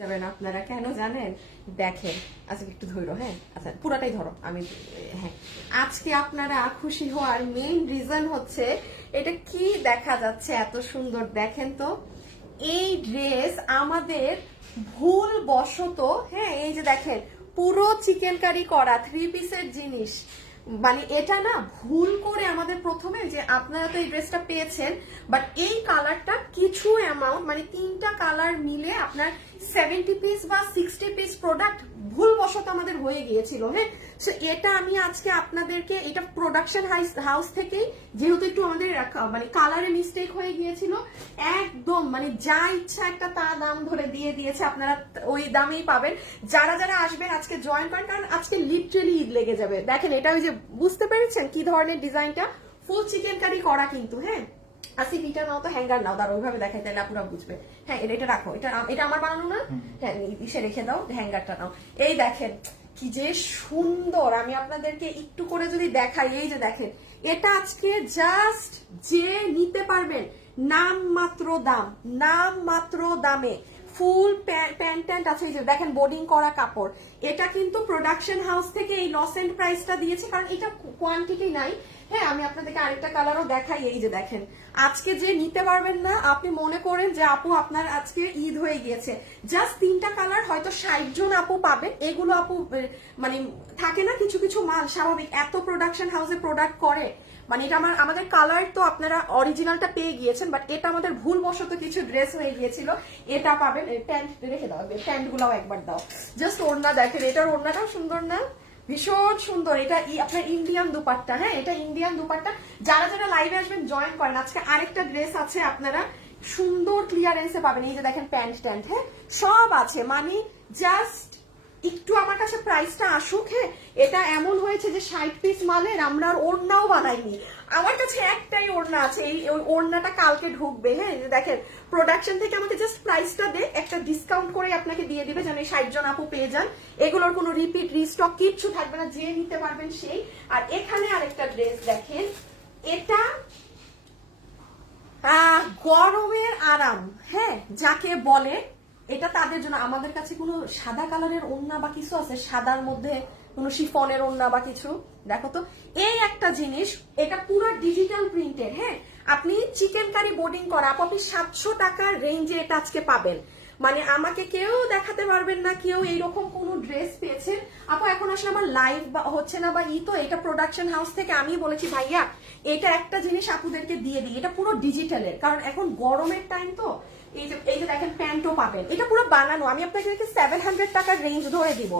যাবেন আপনারা কেন জানেন? দেখেন আজকে একটু ধরো, হ্যাঁ আচ্ছা পুরাটাই ধরো আমি। হ্যাঁ, আজকে আপনারা খুশি হওয়ার মেইন রিজন হচ্ছে এটা কি দেখা যাচ্ছে এত সুন্দর, দেখেন তো। এই ড্রেস আমাদের ভুল বশত, হ্যাঁ এই যে দেখেন পুরো চিকেন কারি করা 3 পিসের জিনিস, মানে এটা না ভুল করে আমাদের প্রথমে যে আপনারা তো এই ড্রেসটা পেয়েছেন, বাট এই কালারটা কিছু অ্যামাউন্ট মানে 3টা কালার মিলে আপনার 70 পিস বা 60 পিস প্রোডাক্ট ভুলবশত আমাদের হয়ে গিয়েছিল। হ্যাঁ, সো এটা আমি আজকে আপনাদেরকে, এটা প্রোডাকশন হাউস থেকেই যেহেতু একটু আমাদের মানে কালারে মিস্টেক হয়ে গিয়েছিল, একদম মানে যা ইচ্ছা একটা তা দাম ধরে দিয়ে দিয়েছে, আপনারা ওই দামেই পাবেন। যারা যারা আসবেন আজকে জয়েন করেন, কারণ আজকে লিটারেলি ঈদ লেগে যাবে। দেখেন এটা ওই যে বুঝতে পেরেছেন কি ধরনের ডিজাইনটা, ফুল চিকেন কারি করা কিন্তু। হ্যাঁ, আসি পিটা নাও তো হ্যাঙ্গার নাও, দাঁড়া ওইভাবে দেখাই তাহলে আপনারা বুঝবে। হ্যাঁ এটা রাখো, এটা আমার বানানো না। হ্যাঁ ইসে রেখে দাও, হ্যাঙ্গারটা নাও। এই দেখেন কি যে সুন্দর, আমি আপনাদেরকে একটু করে যদি দেখাই, এই যে দেখেন এটা আজকে জাস্ট যে নিতে পারবেন নাম মাত্র দাম, নাম মাত্র দামে ফুল প্যান্ট আছে। এই যে দেখেন বোর্ডিং করা কাপড়, এটা কিন্তু প্রোডাকশন হাউস থেকে এই লস এন্ড প্রাইসটা দিয়েছে, কারণ এটা কোয়ান্টিটি নাই। হ্যাঁ আমি আপনাদেরকে আরেকটা কালারও দেখাই, এই যে দেখেন আজকে যে নিতে পারবেন না, আপনি মনে করেন যে আপু আপনার আজকে ঈদ হয়ে গিয়েছে, জাস্ট 3টা কালার হয়তো 60 জন আপু পাবেন। এগুলো আপু মানে থাকে না কিছু কিছু মাল স্বাভাবিক এত প্রোডাকশন হাউসে প্রোডাক্ট করে, মানে এটা আমাদের কালার তো আপনারা অরিজিনালটা পেয়ে গিয়েছেন, বাট এটা আমাদের ভুলবশত কিছু ড্রেস হয়ে গিয়েছিল। এটা পাবেন, প্যান্ট রেখে দাও, প্যান্ট গুলাও একবার দাও। জাস্ট ওড়না দেখেন, এটার ওড়নাটাও সুন্দর না, ভীষণ সুন্দর। এটা আপনার ইন্ডিয়ান দুপাট্টা, হ্যাঁ এটা ইন্ডিয়ান দুপাট্টা। যারা যারা লাইভে আসবেন জয়েন করেন, আজকে আরেকটা ড্রেস আছে আপনারা সুন্দর ক্লিয়ারেন্সে পাবেন। এই যে দেখেন প্যান্ট ট্যান্ট, হ্যাঁ সব আছে, মানে জাস্ট একটু আমার কাছে প্রাইসটা আসুক। হ্যাঁ এটা এমন হয়েছে যে 60 পিস মালের আমরা আর ওড়নাও বানাইনি, আমার কাছে একটাই ওড়না আছে, এই ওড়নাটা কালকে ঢুকবে। হ্যাঁ দেখেন প্রোডাকশন থেকে আমাকে জাস্ট প্রাইসটা দে, একটা ডিসকাউন্ট করে আপনাকে দিয়ে দিবে যেন 60 জন আপু পেয়ে যান। এগুলোর কোনো রিপিট রিস্টক কিচ্ছু থাকবে না, যে নিতে পারবেন সেই। আর এখানে আরেকটা ড্রেস দেখেন, এটা গরমের আরাম, হ্যাঁ যাকে বলে, এটা তাদের জন্য। আমাদের কাছে কোনো সাদা কালারের ওড়না বা কিছু আছে, সাদার মধ্যে কোনো শিফনের ওড়না বা কিছু, দেখো তো এই একটা জিনিস, এটা পুরো ডিজিটাল প্রিন্টের। হ্যাঁ আপনি চিকেন কারি বোর্ডিং করা আপনি 700 টাকার রেঞ্জে এটা আজকে পাবেন। মানে আমাকে কেউ দেখাতে পারবেন না কেউ এইরকম কোনো ড্রেস পেয়েছে আপু। এখন আসলে আমার লাইভ হচ্ছে না বা তো এটা প্রোডাকশন হাউস থেকে আমি বলেছি ভাইয়া এটা একটা জিনিস আপুদেরকে দিয়ে দিই, এটা পুরো ডিজিটালের, কারণ এখন গরমের টাইম তো। এই যে দেখেন প্যান্টও পাবেন, এটা পুরো বানানো। আমি আপনাকে 700 টাকার রেঞ্জ ধরে দিব।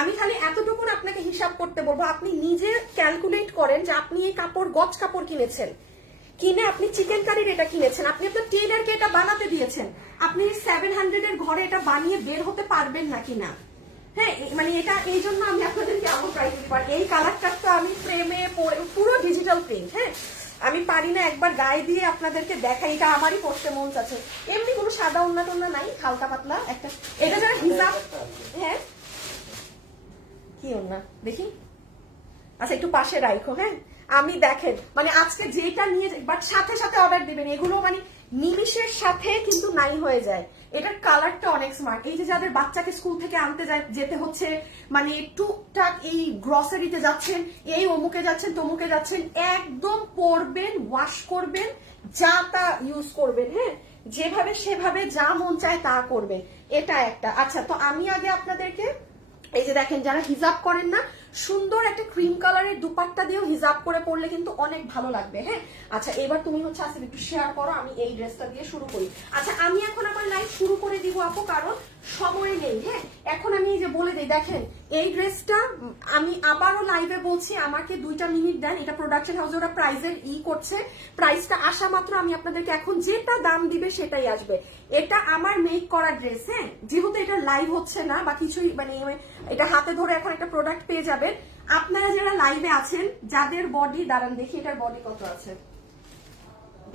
আমি খালি এতটুকুন আপনাকে হিসাব করতে বলবো, আপনি নিজে ক্যালকুলেট করেন যে আপনি এই কাপড় গজ কাপড় কিনেছেন, কিনে আপনি চিকেন কারির এটা কিনেছেন, আপনি আপনার টেইলারকে এটা বানাতে দিয়েছেন, আপনি 700 এর ঘরে এটা বানিয়ে বের হতে পারবেন না কিনা। হ্যাঁ মানে এটা এই জন্য আমি আপনাদেরকে আমার প্রাইস দিতে পারি। এই কালারটা তো আমি প্রেমে পুরো ডিজিটাল প্রিন্ট। হ্যাঁ আমি পারি না একবার গায়ে দিয়ে আপনাদেরকে দেখাই, এটা আমারই পড়তে মন চাচ্ছে। এমনি কোনো সাদা ওন্না টোন্না নাই, হালকা পাতলা একটা, এটা যারা হিজাব। হ্যাঁ কি ওন্না দেখি, আচ্ছা একটু পাশে রাখো। হ্যাঁ আমি দেখেন মানে আজকে যেটা নিয়ে, বাট সাথে সাথে অর্ডার দিবেন, এগুলো মানে নিমিশের সাথে কিন্তু নাই হয়ে যায়। এটার কালারটা অনেক স্মার্ট। এই যে যাদের বাচ্চাকে স্কুল থেকে আনতে যেতে হচ্ছে, মানে টুকটাক এই গ্রসারিতে যাচ্ছেন, এই অমুকে যাচ্ছেন তমুকে যাচ্ছেন, একদম পরবেন, ওয়াশ করবেন, যা তা ইউজ করবেন। হ্যাঁ যেভাবে সেভাবে যা মন চায় তা করবেন, এটা একটা। আচ্ছা তো আমি আগে আপনাদেরকে এই যে দেখেন যারা হিজাব করেন না, সুন্দর একটা ক্রিম কালারের দুপাট্টা দিয়েও হিজাব করে পরলে কিন্তু অনেক ভালো লাগবে। হ্যাঁ আচ্ছা এবার তুমি হচ্ছে আসলে একটু শেয়ার করো, আমি এই ড্রেসটা দিয়ে শুরু করি। আচ্ছা আমি এখন আমার লাইভ শুরু করে দিব আপু, কারণ সময় নেই। হ্যাঁ এখন আমি এই যে বলে দিই, দেখেন এই ড্রেসটা আমি আবারও লাইভে বলছি, আমাকে 2টা মিনিট দেন। এটা প্রোডাকশন হাউসে ওরা প্রাইজের করছে, প্রাইসটা আসা মাত্র আমি আপনাদেরকে এখন যেটা দাম দিবে সেটাই আসবে। এটা আমার মেক করা ড্রেস। হ্যাঁ যেহেতু এটা লাইভ হচ্ছে না বা কিছুই, মানে এটা হাতে ধরে এখন একটা প্রোডাক্ট পেয়ে যাবেন। আপনারা যারা লাইভে আছেন যাদের বডি, দাঁড়ান দেখি এটার বডি কত আছে,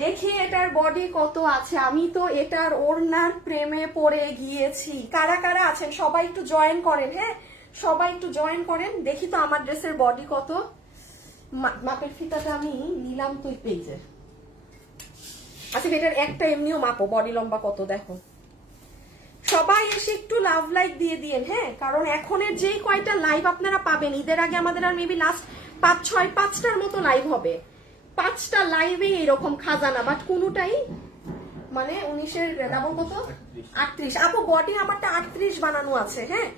দেখি এটার বডি কত আছে। আমি তো এটার ওড়নার প্রেমে পড়ে গিয়েছি। কারা কারা আছেন সবাই একটু জয়েন করেন। হ্যাঁ সবাই একটু জয়েন করেন, দেখি তো আমার ড্রেসের বডি কত। মাপের ফিতাটা আমি নিলাম তো পেজে। আচ্ছা এটার একটা এমনিও মাপো, বডি লম্বা কত দেখো, সবাই এসে একটু লাভ লাইক দিয়ে দিয়েন, হ্যাঁ, কারণ এখনের যেই কয়টা লাইভ আপনারা পাবেন, ঈদের আগে আমাদের আর মেবি লাস্ট 5-6-5টার মতো লাইভ হবে। 5টা লাইভে এরকম খাজানা, বাট কোনোটাই মানে 19-এর ডাবল কত 38। আপু বডি আমারটা 38 বানানো আছে, হ্যাঁ,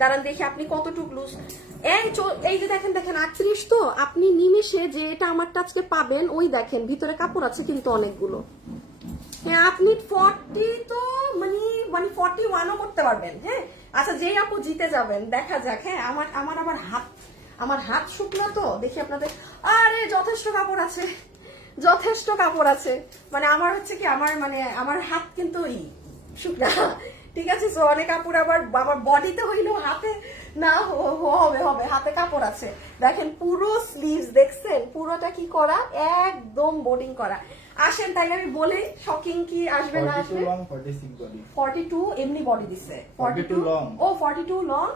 দাঁড়ান দেখি আপনি কতটুকু লুজ। এই যে দেখেন 38, তো আপনি নিমেষে যে এটা আমারটা আজকে পাবেন, ওই দেখেন ভিতরে কাপড় আছে কিন্তু অনেকগুলো। হ্যাঁ, আপনি 40 তো মানে 41ও করতে পারবেন, হ্যাঁ। আচ্ছা, যেই আপু জিতে যাবেন দেখা যাক, হ্যাঁ। আমার হাত শুকনো তো, দেখি আপনাদের। আরে যথেষ্ট কাপড় আছে, যথেষ্ট কাপড় আছে, মানে আমার হচ্ছে কি আমার হাত কিন্তু শুকনা, ঠিক আছে। সো অনেক কাপড় আবার আমার বডিতে হইলো, হাতে না হবে হাতে কাপড় আছে। দেখেন পুরো স্লিভস দেখছেন, পুরোটা কি করা, একদম বোর্ডিং করা। আসেন তাইলে আমি বলি শকিং কি আসবে না আসবে। 42 এমনি বডি দিছে, 42 ও 42 লং,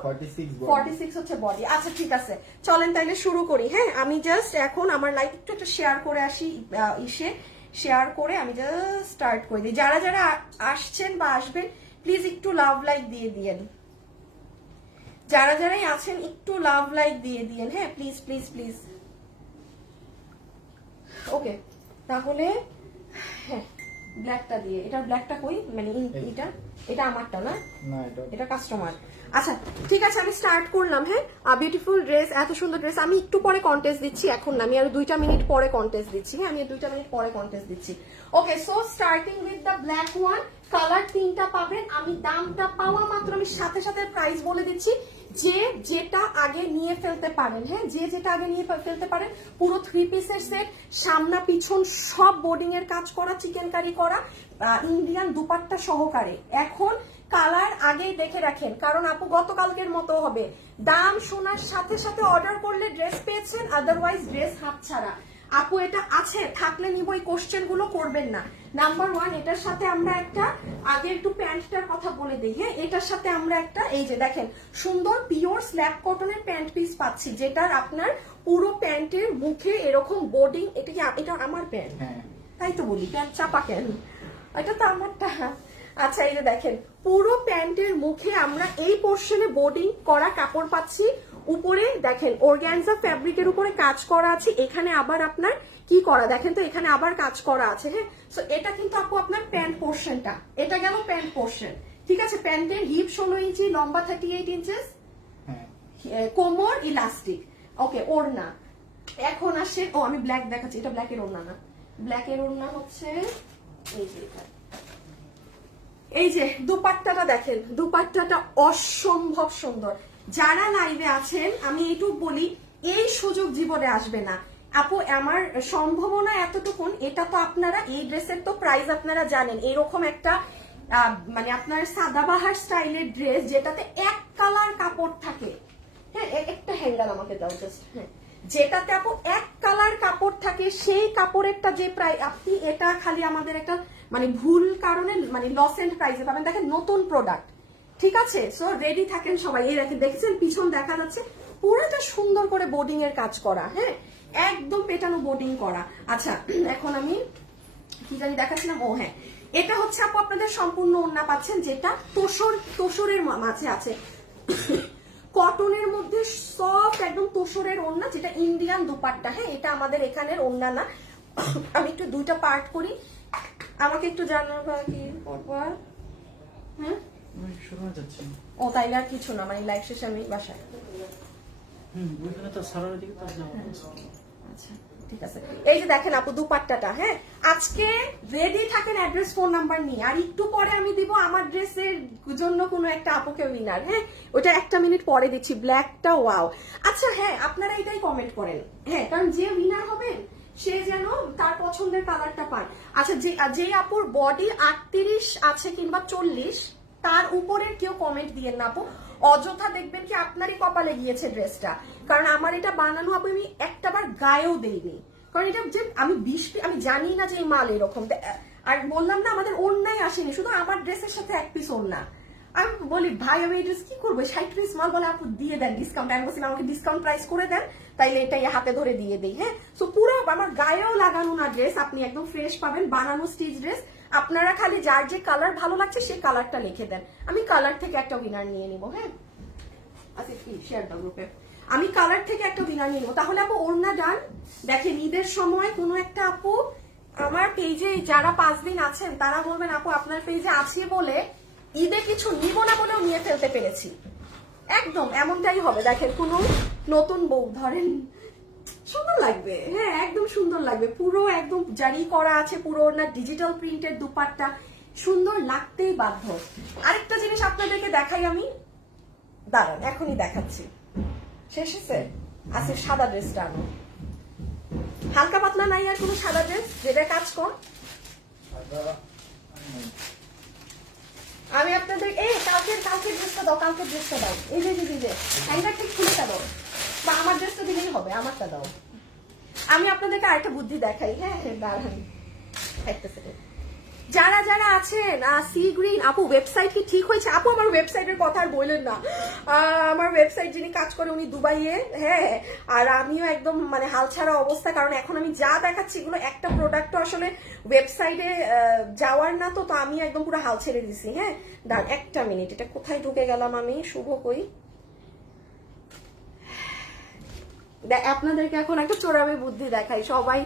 46 হচ্ছে বডি। আচ্ছা ঠিক আছে, চলেন তাইলে শুরু করি, হ্যাঁ। আমি জাস্ট এখন আমার লাইভ একটু শেয়ার করে আসি, শেয়ার করে আমি জাস্ট স্টার্ট করে দিই। যারা যারা আসছেন বা আসবেন প্লিজ একটু লাভ লাইক দিয়ে দিয়েন, যারা যারাই আছেন একটু লাভ লাইক দিয়ে দিয়েন, হ্যাঁ, প্লিজ প্লিজ প্লিজ। ওকে, তাহলে হ্যাঁ ব্ল্যাকটা দিয়ে, এটা ব্ল্যাকটা কই, মানে এটা আমারটা না, এটা কাস্টমার। আচ্ছা ঠিক আছে, আমি স্টার্ট করলাম, হ্যাঁ। বিউটিফুল ড্রেস, এত সুন্দর ড্রেস। আমি একটু পরে কন্টেস্ট দিচ্ছি, এখন না, আমি আরো 2টা মিনিট পরে কন্টেস্ট দিচ্ছি, হ্যাঁ, আমি 2টা মিনিট পরে কন্টেস্ট দিচ্ছি। Okay, so starting with the black one. Colour 3টা পাবেন, আমি দামটা পাওয়া মাত্র আমি সাথে সাথে প্রাইস বলে দিচ্ছি, যে যেটা আগে নিয়ে ফেলতে পারেন, হ্যাঁ, যে যেটা আগে নিয়ে ফেলতে পারেন। পুরো 3 পিসের সেট, সামনা পিছন সব বোর্ডিং এর কাজ করা, চিকেন কারি করা, ইন্ডিয়ান দুপাট্টা সহকারে। এখন কালার আগেই দেখে রাখেন, কারণ আপু গতকালকের মতো হবে, দাম শোনার সাথে সাথে অর্ডার করলে ড্রেস পেয়েছেন, আদারওয়াইজ ড্রেস হাতছাড়া। আপু এটা আছে, থাকলে নিব, এই কোশ্চেন গুলো করবেন না। নাম্বার 1, এটার সাথে আমরা একটা, আগে একটু প্যান্টটার কথা বলে দিই, হ্যাঁ। এটার সাথে আমরা একটা, এই যে দেখেন সুন্দর পিওর স্ল্যাব কটনের প্যান্ট পিস পাচ্ছি, যেটার আপনার পুরো প্যান্টের মুখে এরকম বোর্ডিং। এটা আমার প্যান্ট, তাই তো বলি প্যান্ট চাপা কেন, এটা তো আমারটা। আচ্ছা, এই যে দেখেন পুরো প্যান্টের মুখে আমরা এই পোর্শনে বোর্ডিং করা কাপড় পাচ্ছি। উপরে দেখেন অর্গানজা ফ্যাব্রিকের উপরে কাজ করা আছে, এখানে আবার আপনার কি করা দেখেন তো, এখানে আবার কাজ করা আছে, হ্যাঁ। সো এটা কিন্তু আপু আপনার প্যান্ট পোর্শনটা, এটা গেল প্যান্ট পোর্শন, ঠিক আছে। প্যান্টের হিপ 16 ইঞ্চি, লম্বা 38 ইঞ্চেস, কোমর ইলাস্টিক। ওকে, ওড়না এখন আসে, ও আমি ব্ল্যাক দেখাচ্ছি, এটা ব্ল্যাকের ওড়না না, ব্ল্যাকের ওড়না হচ্ছে এই যে এটা। এই যে দুপাট্টাটা দেখেন, দুপাট্টাটা অসম্ভব সুন্দর। যারা লাইভে আছেন আমি এইটুকু বলি, এই সুযোগ জীবনে আসবে না আপু, আমার সম্ভাবনা এতটুকুন। এটা তো আপনারা এই ড্রেসের তো প্রাইস আপনারা জানেন, এরকম একটা মানে আপনার সাদাবাহার স্টাইলের ড্রেস, যেটাতে এক কালার কাপড় থাকে, হ্যাঁ। একটা হ্যাঙ্গার আমাকে দাও জাস্ট, হ্যাঁ, যেটাতে আপু এক কালার কাপড় থাকে, সেই কাপড়েরটা যে প্রাইস, আপনি এটা খালি আমাদের একটা মানে ভুল কারণে মানে লস এন্ড প্রাইসে পাবেন। দেখেন নতুন প্রোডাক্ট, ঠিক আছে। সো রেডি থাকেন সবাই। এই দেখেছেন পিছন দেখা যাচ্ছে, পুরোটা সুন্দর করে বোর্ডিং এর কাজ করা, হ্যাঁ, একদম পেটানো বোর্ডিং করা। আচ্ছা, এখন আমি কি জানি দেখাচ্ছিলাম, ও হ্যাঁ, এটা হচ্ছে আপু আপনাদের সম্পূর্ণ ওড়না পাচ্ছেন, যেটা তোষরের মাঝে আছে, কটনের মধ্যে সফট একদম তোষরের ওড়না, যেটা ইন্ডিয়ান দুপাট্টা, হ্যাঁ। এটা আমাদের এখানের ওড়না না। আমি একটু 2টা পার্ট করি, আমাকে একটু জানাবা কি পরপর, হ্যাঁ। ও তাইলে আর কিছু না, মানে লাইভ শেষে আমি বাসায়, আচ্ছা ঠিক আছে। এই যে দেখেন আপু দুপাট্টাটা, হ্যাঁ। আজকে রেডি থাকেন অ্যাড্রেস ফোন নাম্বার নিয়ে, আর একটু পরে আমি দিব আমার ড্রেসের জন্য কোনো একটা আপুকে উইনার, হ্যাঁ, ওটা 1 মিনিট পরে দিচ্ছি। ব্ল্যাকটা ওয়াও। আচ্ছা হ্যাঁ, আপনারা এটাই কমেন্ট করেন, হ্যাঁ, কারণ যে উইনার হবেন সে যেন তার পছন্দের কালারটা পান। আচ্ছা, যে আপুর বডি 38 আছে কিংবা 40, তার উপরের কেউ কমেন্ট দিয়েন না আপু, অযথা দেখবেন কি আপনারই কপালে গিয়েছে ড্রেসটা, কারণ আমার এটা বানানো হবে, আমি একটাবার গায়েও দেইনি, কারণ এটা যে আমি আমি জানি না যে এই মাল এরকম। আর বললাম না আমাদের ওড়নাই আসেনি, শুধু আমার ড্রেসের সাথে 1 পিস ওড়না। আমি বলি ভাই আমি এই ড্রেস কি করবো, 60 পিস মাল, বলে আপু দিয়ে দেন ডিসকাউন্ট। আমি বলছিলাম আমাকে ডিসকাউন্ট প্রাইস করে দেন, তাইলে এটাই হাতে ধরে দিয়ে দিই, হ্যাঁ। সো পুরো আমার গায়েও লাগানো না ড্রেস, আপনি একদম ফ্রেশ পাবেন, বানানো স্টিচ ড্রেস। আপনারা খালি যার যে কালার ভালো লাগছে সেই কালারটা লিখে দেন। আমি কালার থেকে একটা উইনার নিয়ে নিব। হ্যাঁ আচ্ছা কি শেয়ার দাও গ্রুপে, আমি কালার থেকে একটা উইনার নিয়ে নিব। তাহলে আপু ওড়না ডান। দেখেন ঈদের সময় কোনো একটা আপু আমার পেজে যারা 5 দিন আছেন তারা বলবেন আপু আপনার পেজে আছি বলে ঈদে কিছু নিব না বলেও নিয়ে ফেলতে পেরেছি। একদম এমনটাই হবে। দেখেন কোনো নতুন বউ ধরেন সুন্দর লাগবে, হ্যাঁ একদম সুন্দর লাগবে, পুরো একদম জারি করা আছে, পুরো না ডিজিটাল প্রিন্টের দুপাট্টা, সুন্দর লাগতেই বাধ্য। আরেকটা জিনিস আপনাদেরকে দেখাই আমি, দাঁড়ান এখনই দেখাচ্ছি। শেষ হয়েছে? আচ্ছা সাদা ড্রেসটা আনো, হালকা পাতলা নাই আর কোনো সাদা ড্রেস যেটা কাজ কম। আমি আপনাদের এই কালকের ড্রেসটা দাও, কালকের ড্রেসটা দাও, এই যে হ্যাঙ্গার ঠিক খুলে দাও, বা আমার ড্রেসটা দিলেই হবে, আমারটা দাও। আমি আপনাদেরকে আরেকটা বুদ্ধি দেখাই। হ্যাঁ দাঁড়ান একটা সেকেন্ড। যারা যারা আছেন সি গ্রিন আপু ওয়েবসাইট কি ঠিক হয়েছে? আপু আমার ওয়েবসাইটের কথা আর বললেন না, আমার ওয়েবসাইট যিনি কাজ করে উনি দুবাইয়ে, হ্যাঁ আর আমিও একদম মানে হালছাড়া অবস্থা, কারণ এখন আমি যা দেখাচ্ছি এগুলো একটা প্রোডাক্টও আসলে ওয়েবসাইটে যাওয়ার না, তো আমি একদম পুরো হাল ছেড়ে দিছি। হ্যাঁ দাঁড়ান একটা মিনিট, এটা কোথায় ঢুকে গেলাম আমি, শুভ কই, আপনাদেরকে এখন একটা চোরামি বুদ্ধি দেখাই, সবাই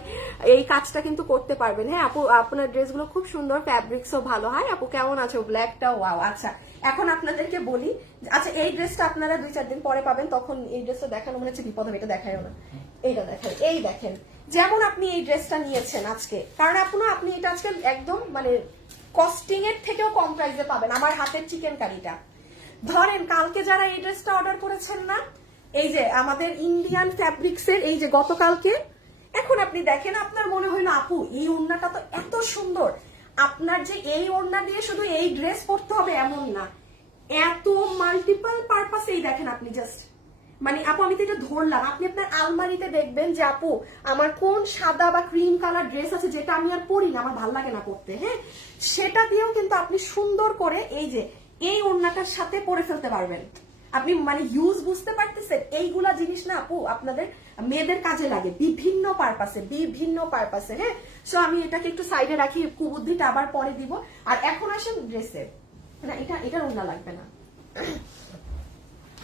এই কাজটা কিন্তু করতে পারবেন। হ্যাঁ আপু আপনার ড্রেসগুলো খুব সুন্দর, ফ্যাব্রিক্সও ভালো। হয় আপু কেমন আছো? ব্ল্যাকটা ওয়াও। আচ্ছা এখন আপনাদেরকে বলি, আচ্ছা এই ড্রেসটা আপনারা 2-4 দিন পরে পাবেন, তখন এই ড্রেসটা দেখানো মনে হচ্ছে বিপদ হবে, এটা দেখায়ও না, এইটা দেখাই। এই দেখেন যেমন আপনি এই ড্রেসটা নিয়েছেন আজকে, কারণ আপনি এটা আজকে একদম মানে কস্টিং এর থেকেও কম প্রাইসে পাবেন। আমার হাতের চিকেন কারিটা ধরেন, কালকে যারা এই ড্রেসটা অর্ডার করেছেন না, এই যে আমাদের ইন্ডিয়ান ফ্যাব্রিক্সের, এই যে গতকালকে, এখন আপনি দেখেন আপনার মনে হইলো আপু এই ওড়নাটা তো এত সুন্দর, আপনার যে এই ওড়না দিয়ে শুধু এই ড্রেস পরতে হবে এমন না, এত মাল্টিপল পারপাস। এই দেখেন আপনি জাস্ট মানে আপু আমি তো এটা ধরলাম, আপনি আপনার আলমারিতে দেখবেন যে আপু আমার কোন সাদা বা ক্রিম কালার ড্রেস আছে যেটা আমি আর পরি না, আমার ভালো লাগে না পরতে, হ্যাঁ সেটা দিয়েও কিন্তু আপনি সুন্দর করে এই যে এই ওড়নাটার সাথে পরে ফেলতে পারবেন। আপনি মানে ইউজ বুঝতে পারতেছেন? এইগুলা জিনিস না আপু আপনাদের মেয়েদের কাজে লাগে বিভিন্ন পারপাসে। হ্যাঁ সো আমি এটাকে একটু সাইডে রাখি, কুবুদ্ধিটা আবার পরে দিব। আর এখন আসেন ড্রেসে, না এটার ওড়না লাগবে না।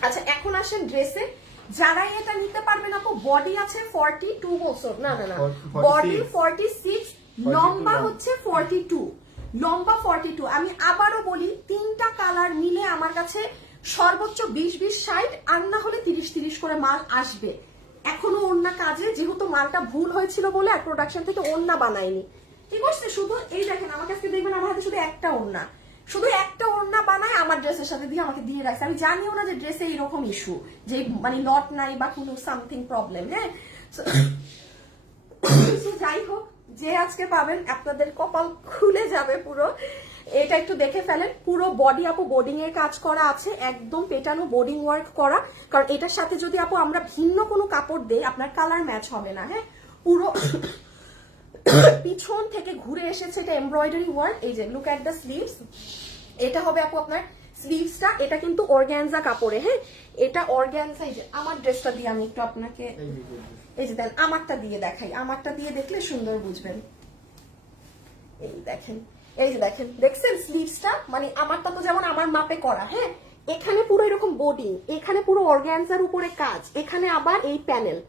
আচ্ছা এখন আসেন ড্রেসে, যারাই এটা নিতে পারবেন আপু, বডি আছে 42 বছর, না বডি 46, লম্বা হচ্ছে 42, লম্বা 42। আমি আবারও বলি 3টা কালার মিলে আমার কাছে সর্বোচ্চ 20-20-60 আর না হলে 30-30 করে মাল আসবে। এখনো ওড়না কাজে, যেহেতু মালটা ভুল হয়েছিল বলে আর প্রোডাকশন থেকে ওড়না বানায়নি, কি করছে শুধু এই দেখেন আমার কাছে দেখবেন আমার হাতে শুধু একটা ওড়না বানায় আমার ড্রেসের সাথে দিয়ে আমাকে দিয়ে রাখছে। আমি জানিও না যে ড্রেসে এইরকম ইস্যু, যে মানে লট নাই বা কোনো সামথিং প্রবলেম। হ্যাঁ যাই হোক, যে আজকে পাবেন আপনাদের কপাল খুলে যাবে পুরো। এটা একটু দেখে ফেলেন, পুরো বডি আপু বোর্ডিং এর কাজ করা আছে, একদম পেটানো বোর্ডিং ওয়ার্ক করা, কারণ এটার সাথে যদি আপু আমরা ভিন্ন কোনো কাপড় দেই আপনার কালার ম্যাচ হবে না। হ্যাঁ পুরো পিছন থেকে ঘুরে এসেছে এটা এমব্রয়ডারি ওয়ার্ক। এই যে লুক এট দ্য স্লিভস, এটা হবে আপু আপনার স্লিভসটা, এটা কিন্তু অর্গানজা কাপড়ে। হ্যাঁ এটা অর্গানজা। এই যে আমার ড্রেসটা দিয়ে আমি একটু আপনাকে এই যে দেন আমারটা দিয়ে দেখাই, আমারটা দিয়ে দেখলে সুন্দর বুঝবেন। এই দেখেন, এই যে দেখেন, দেখছেন স্লিভসটা, মানে আমারটা তো যেমন আমার মাপে করা। হ্যাঁ এখানে পুরো এরকম বোর্ডিং, এখানে পুরো অর্গানজার উপরে কাজ, এখানে আবার এই প্যানেল।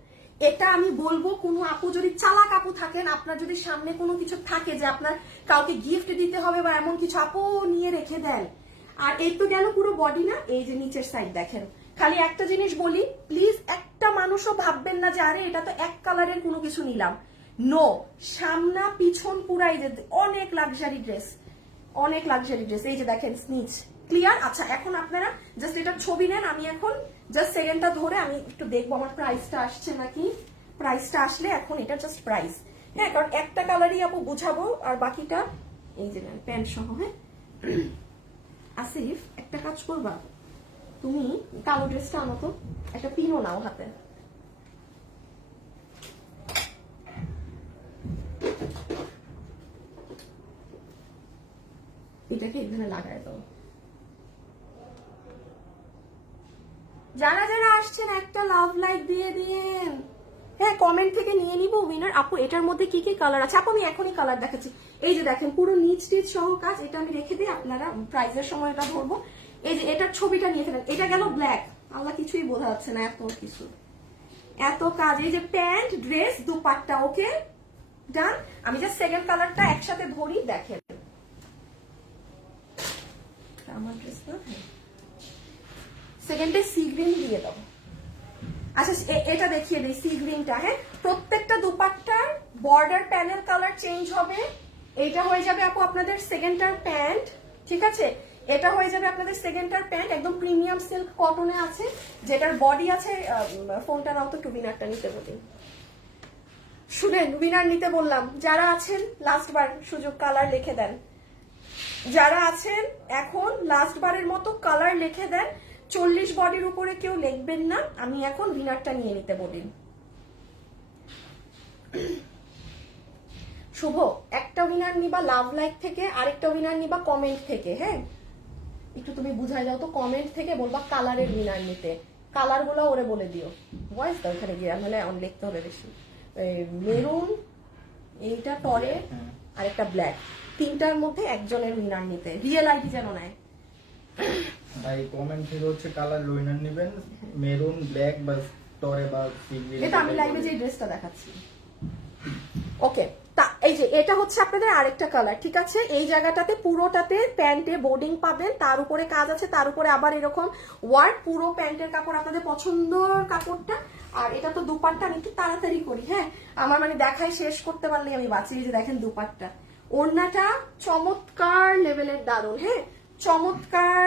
এটা আমি বলবো কোনো আপু যদি চালাক আপু থাকেন, আপনার যদি সামনে কোনো কিছু থাকে যে আপনার কাউকে গিফট দিতে হবে বা এমন কিছু, আপু নিয়ে রেখে দেন। আর এই তো গেল পুরো বডি না, এই যে নিচের সাইড দেখেন। খালি একটা জিনিস বলি, প্লিজ একটা মানুষও ভাববেন না যে আরে এটা তো এক কালারের কোনো কিছু নিলাম, নো, সামনা পিছন পুরাই যে অনেক লাক্সারি ড্রেস, এই যে দেখেন স্নিচ ক্লিয়ার। আচ্ছা এখন আপনারা জাস্ট এটা ছবি নেন, আমি এখন জাস্ট সেকেন্ডটা ধরে আমি একটু দেখবো আমার প্রাইসটা আসছে নাকি। প্রাইসটা আসলে এখন এটা জাস্ট প্রাইস, হ্যাঁ কারণ একটা কালারই আপু বুঝাবো আর বাকিটা এই যে নেন প্যান্ট সহ। হ্যাঁ আসিফ একটা কাজ করবা, তুমি কালো ড্রেসটা আনো তো, একটা পিনও নাও হাতে। এটাকে এখানে লাগাই দাও। যারা যারা আসছেন একটা লাভ লাইক দিয়ে দিন। হ্যাঁ কমেন্ট থেকে নিয়ে নিব উইনার। আপু এটার মধ্যে কি কি কালার আছে? আপু আমি এখনই কালার দেখাচ্ছি। এই যে দেখেন পুরো নিচ টিচ সহ কাজ, এটা আমি রেখে দিই, আপনারা প্রাইজের সময় এটা ধরবো। এই যে এটার ছবিটা নিয়ে ফেলেন, এটা গেল ব্ল্যাক, আল্লাহ কিছুই বোঝা যাচ্ছে না, এত কিছু এত কাজ। এই যে প্যান্ট, ড্রেস, দুপাট্টা, ওকে ডান। আমি যে সেকেন্ড কালারটা একসাথে ধরি, দেখেন আমার ড্রেস না, সেকেন্ডে সি গ্রিন দিয়ে দাও। আচ্ছা এটা দেখিয়ে দিই সি গ্রিনটা। হ্যাঁ, প্রত্যেকটা দুপাট্টার বর্ডার প্যানেল কালার চেঞ্জ হবে। এইটা হয়ে যাবে আপু আপনাদের সেকেন্ডটার প্যান্ট, ঠিক আছে? এটা হয়ে যাবে আপনাদের সেকেন্ডটার প্যান্ট, একদম প্রিমিয়াম সিল্ক কটনে আছে, যেটার বডি আছে। ফোনটা নাও তো, টু উইনারটা নিতে বলি। শুনেন, উইনার নিতে বললাম, যারা আছেন লাস্ট বার সুযোগ, কালার লিখে দেন। যারা আছেন এখন লাস্ট বারের মতো কালার লিখে দেন। 40 বডির উপরে কেউ লিখবেন না, আমি এখন উইনারটা নিয়ে নিতে বলি। শুভ, একটা উইনার নিবা লাভ লাইক থেকে, আরেকটা উইনার নিবা কমেন্ট থেকে। হ্যাঁ, একটু তুমি বুঝাই দাও তো, কমেন্ট থেকে বলবা কালারের উইনার নিতে, কালার গুলো ওরে বলে দিও। ভয়েস দাও এখানে গিয়ে, নাহলে অন লিখতে হবে বেশি। মেরুন, এইটা টরে, আর একটা ব্ল্যাক, তিনটার মধ্যে একজনের উইনার নিতে। রিয়েল আইডি যেন নেয় ভাই। কমেন্ট থেকে হচ্ছে কালার উইনার নেবেন, মেরুন, ব্ল্যাক বা টরে বা সিলভার। এটা আমি লাইভে যে ড্রেসটা দেখাচ্ছি। ওকে, তা এই যে এটা হচ্ছে আপনাদের আরেকটা কালার, ঠিক আছে? এই জায়গাটাতে পুরোটাতে প্যান্টে বোর্ডিং পাবেন, তার উপরে কাজ আছে, তার উপরে আবার এরকম ওয়ার্ক, পুরো প্যান্টের কাপড় আপনাদের পছন্দের কাপড়টা। আর এটা তো দুপাট্টা, আমি একটু তাড়াতাড়ি করি, হ্যাঁ, আমার মানে দেখাই শেষ করতে পারলেই আমি বাঁচি। এই যে দেখেন দুপাট্টা, ওড়নাটা চমৎকার লেভেলের দারুণ, হ্যাঁ, চমৎকার